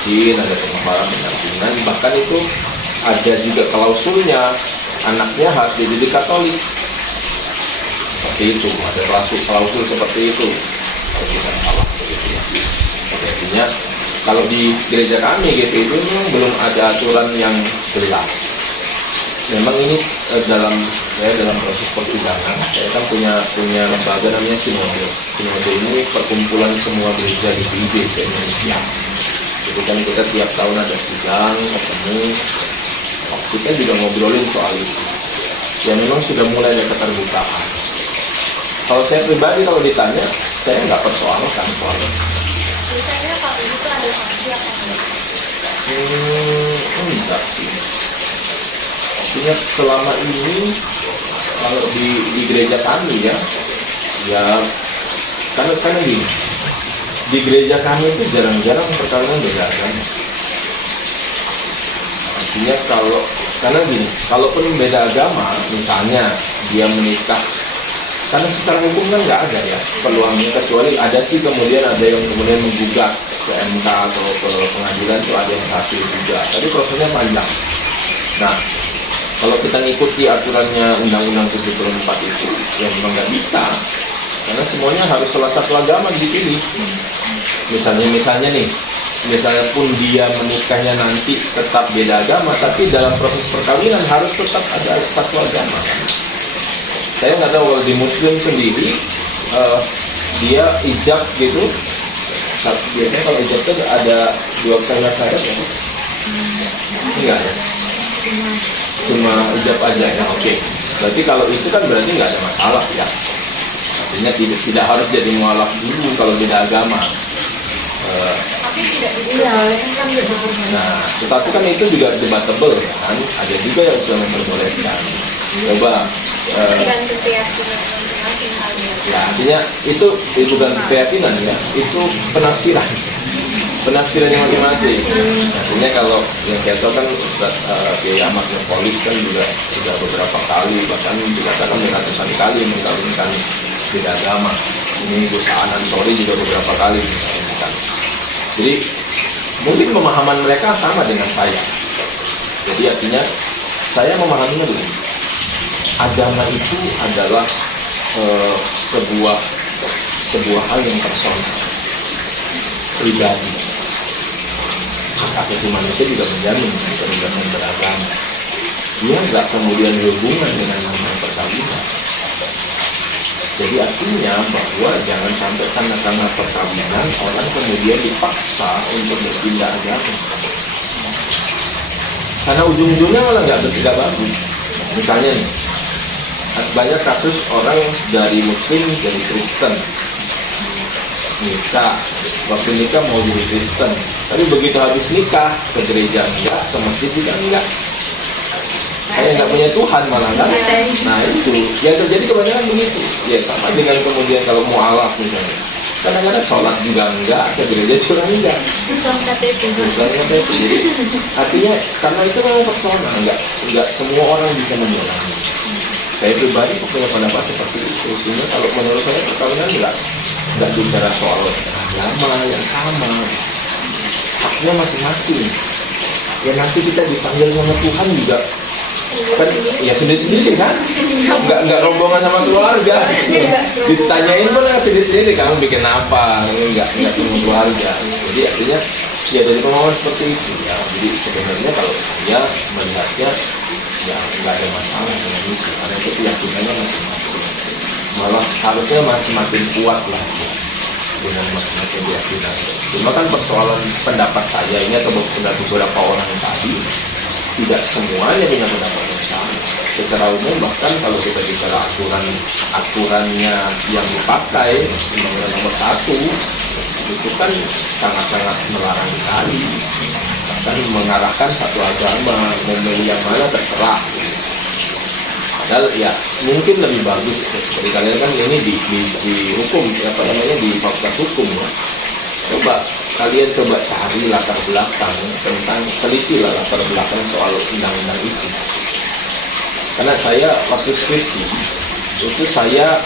izin, ada pemaparan pendampingan, bahkan itu ada juga klausulnya anaknya harus jadi Katolik. Seperti itu, ada klausul seperti itu. Kalau tidak salah begitu ya. Jadi artinya kalau di gereja kami gitu itu belum ada aturan yang jelas. memang ini dalam proses persidangan saya kan punya lembaga namanya Sinode. Sinode ini perkumpulan semua gereja di PIB di Indonesia. Jadi kan kita tiap tahun ada sidang, ketemu, kita juga ngobrolin soal itu. Ya memang sudah mulai ada keterbukaan. Kalau saya pribadi kalau ditanya, saya nggak persoalkan soalnya. Biasanya kalau itu ada sanksi apa enggak? Enggak sih. Artinya selama ini kalau di gereja kami ya karena gini, di gereja kami itu jarang-jarang perkawinan beda agama. Artinya karena gini, kalaupun beda agama, misalnya dia menikah, karena secara hukum kan nggak ada ya peluangnya, kecuali ada sih kemudian ada yang kemudian menggugat ke MK atau ke pengadilan itu ada yang hasil juga. Tapi prosesnya panjang. Nah, kalau kita ngikuti aturannya Undang-Undang 74 itu, ya memang nggak bisa. Karena semuanya harus salah satu agama dipilih. Misalnya nih, misalnya pun dia menikahnya nanti tetap beda agama, tapi dalam proses perkawinan harus tetap ada satu agama. Saya nggak tahu kalau di Muslim sendiri, dia ijab gitu. Biasanya kalau ijab itu ada 2 kalimat syahadat ya? Enggak ya? Cuma ijab aja ya, oke. Berarti kalau itu kan berarti nggak ada masalah ya. Artinya tidak harus jadi mualaf dulu kalau beda agama. Tapi tidak diperbolehkan gitu. Nah, tetapi kan itu juga debatable kan. Ada juga yang sudah memperbolehkan. Coba. Tergantung keyakinan masing-masing halnya. Ya, artinya itu bukan keyakinan ya, itu penafsirannya masing-masing. Artinya kalau yang saya tahu kan Kiai Ahmad Polis kan juga sudah beberapa kali, bahkan dikatakan ratusan kali mengkawinkan beda agama. Ini Gus Anan Sori juga beberapa kali mengkawinkan. Jadi mungkin pemahaman mereka sama dengan saya. Jadi artinya saya memahaminya begini. Agama itu adalah sebuah hal yang personal, pribadi. Hak asasi manusia juga menjamin kebebasan beragama. Dia nggak kemudian berhubungan dengan namanya perkawinan. Jadi artinya bahwa jangan sampai karena perkawinan orang kemudian dipaksa untuk berpindah agama. Karena ujung-ujungnya malah nggak bagus. Misalnya nih, banyak kasus orang dari Muslim jadi Kristen, nikah, waktu nikah mau jadi Kristen, tapi begitu habis nikah ke gereja enggak, ke masjid juga enggak, kayak nggak punya Tuhan malah kan. Nah itu yang terjadi kebanyakan begitu. Ya sama dengan kemudian kalau mualaf misalnya, kadang-kadang sholat juga enggak, ke gereja juga enggak. Islam KTP. Jadi artinya karena itu memang personal, enggak semua orang bisa menjalani. Saya pribadi punya pendapat seperti itu. Sehingga kalau menurut saya perkawinan enggak bicara soal agama yang sama, haknya masing-masing. Ya nanti kita dipanggil sama Tuhan juga kan ya sendiri-sendiri kan, nggak rombongan sama keluarga. Ditanyain pun sendiri-sendiri kamu bikin apa, nggak sama keluarga. Jadi artinya ya dari pengalaman seperti itu ya. Jadi sebenarnya kalau saya melihatnya ya nggak ada masalah dengan itu, karena itu keyakinannya masing-masing. Malah harusnya semakin kuat lah ya, dengan masing-masing keyakinan. Cuma kan persoalan pendapat saya ini atau beberapa orang tadi, tidak semuanya punya pendapat yang sama. Secara umum bahkan kalau kita bicara aturannya yang dipakai Undang-Undang Nomor 1 itu kan sangat-sangat melarang sekali, bahkan mengarahkan satu agama, memilih yang mana terserah. Padahal ya mungkin lebih bagus seperti kalian kan ini di hukum di fakultas hukum ya. Kalian coba cari latar belakang tentang, telitilah latar belakang soal undang-undang itu. Karena saya waktu skripsi itu saya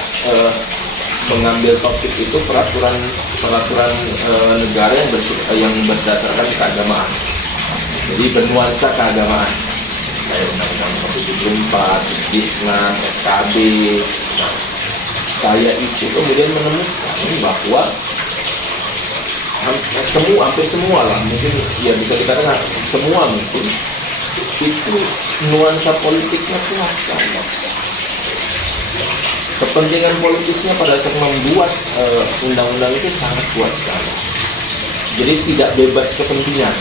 mengambil topik itu peraturan negara yang berdasarkan keagamaan. Jadi bernuansa keagamaan. Kayak Undang-Undang 74, Disnas, SKB. Nah, saya itu kemudian menemukan bahwa hampir semua lah, mungkin ya bisa dikatakan semua mungkin itu nuansa politiknya kuat sekali. Kepentingan politisnya pada saat membuat undang-undang itu sangat kuat sekali. Jadi tidak bebas kepentingan.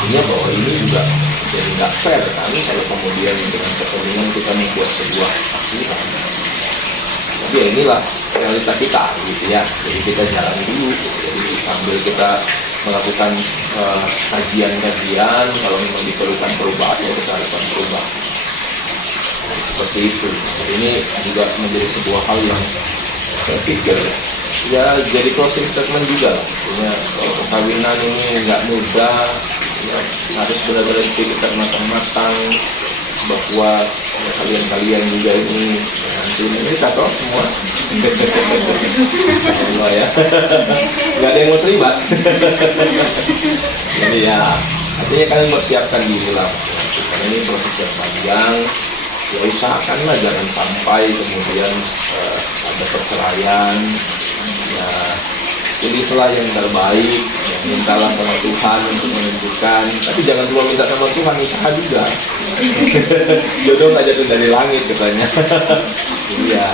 Artinya bahwa ini juga jadi nggak fair kan kalau kemudian dengan kepentingan kita membuat sebuah aturan. Tapi ya inilah realita kita gitu ya. Jadi kita jalan dulu. Jadi sambil kita melakukan kajian-kajian, kalau memang diperlukan perubahan ya kita lakukan perubahan. Seperti itu. Jadi ini juga menjadi sebuah hal yang saya pikir ya jadi closing statement juga lah. Artinya kalau perkawinan ini nggak mudah, ya, harus benar-benar dipikirkan matang-matang bahwa ya, kalian juga ini nanti mereka toh semua. Allah ya, nggak ada yang mau terlibat. Jadi ya, artinya kalian mempersiapkan diri lah. Karena ini proses yang panjang. Ya usahakanlah jangan sampai kemudian ada perceraian. Ya pilihlah yang terbaik, ya, mintalah sama Tuhan untuk menentukan. Tapi jangan cuma minta sama Tuhan, usaha juga. Jodoh nggak jatuh dari langit katanya. Jadi ya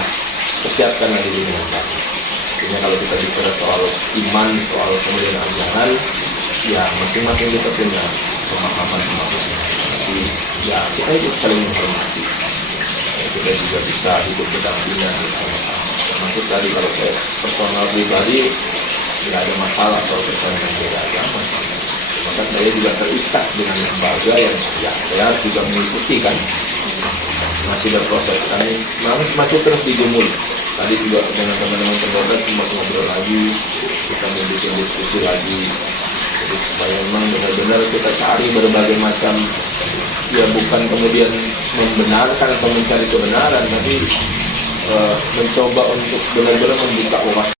persiapkanlah diri dengan baik. Artinya kalau kita bicara soal iman, soal kemudian ajaran, ya masing-masing kita punya pemahaman. Tapi ya kita itu saling menghormati. Kita juga bisa hidup berdampingan bersama-sama. Termasuk tadi kalau saya personal pribadi tidak ada masalah kalau kita berbeda agama. Maka saya juga terikat dengan lembaga yang ya saya harus juga mengikuti kan. Masih berproses kan, masih terus dijemur. Tadi juga dengan teman-teman pendapat sempat ngobrol lagi, kita membuat diskusi lagi. Jadi supaya memang benar-benar kita cari berbagai macam, ya bukan kemudian membenarkan atau mencari kebenaran, tapi mencoba untuk benar-benar membuka wawasan.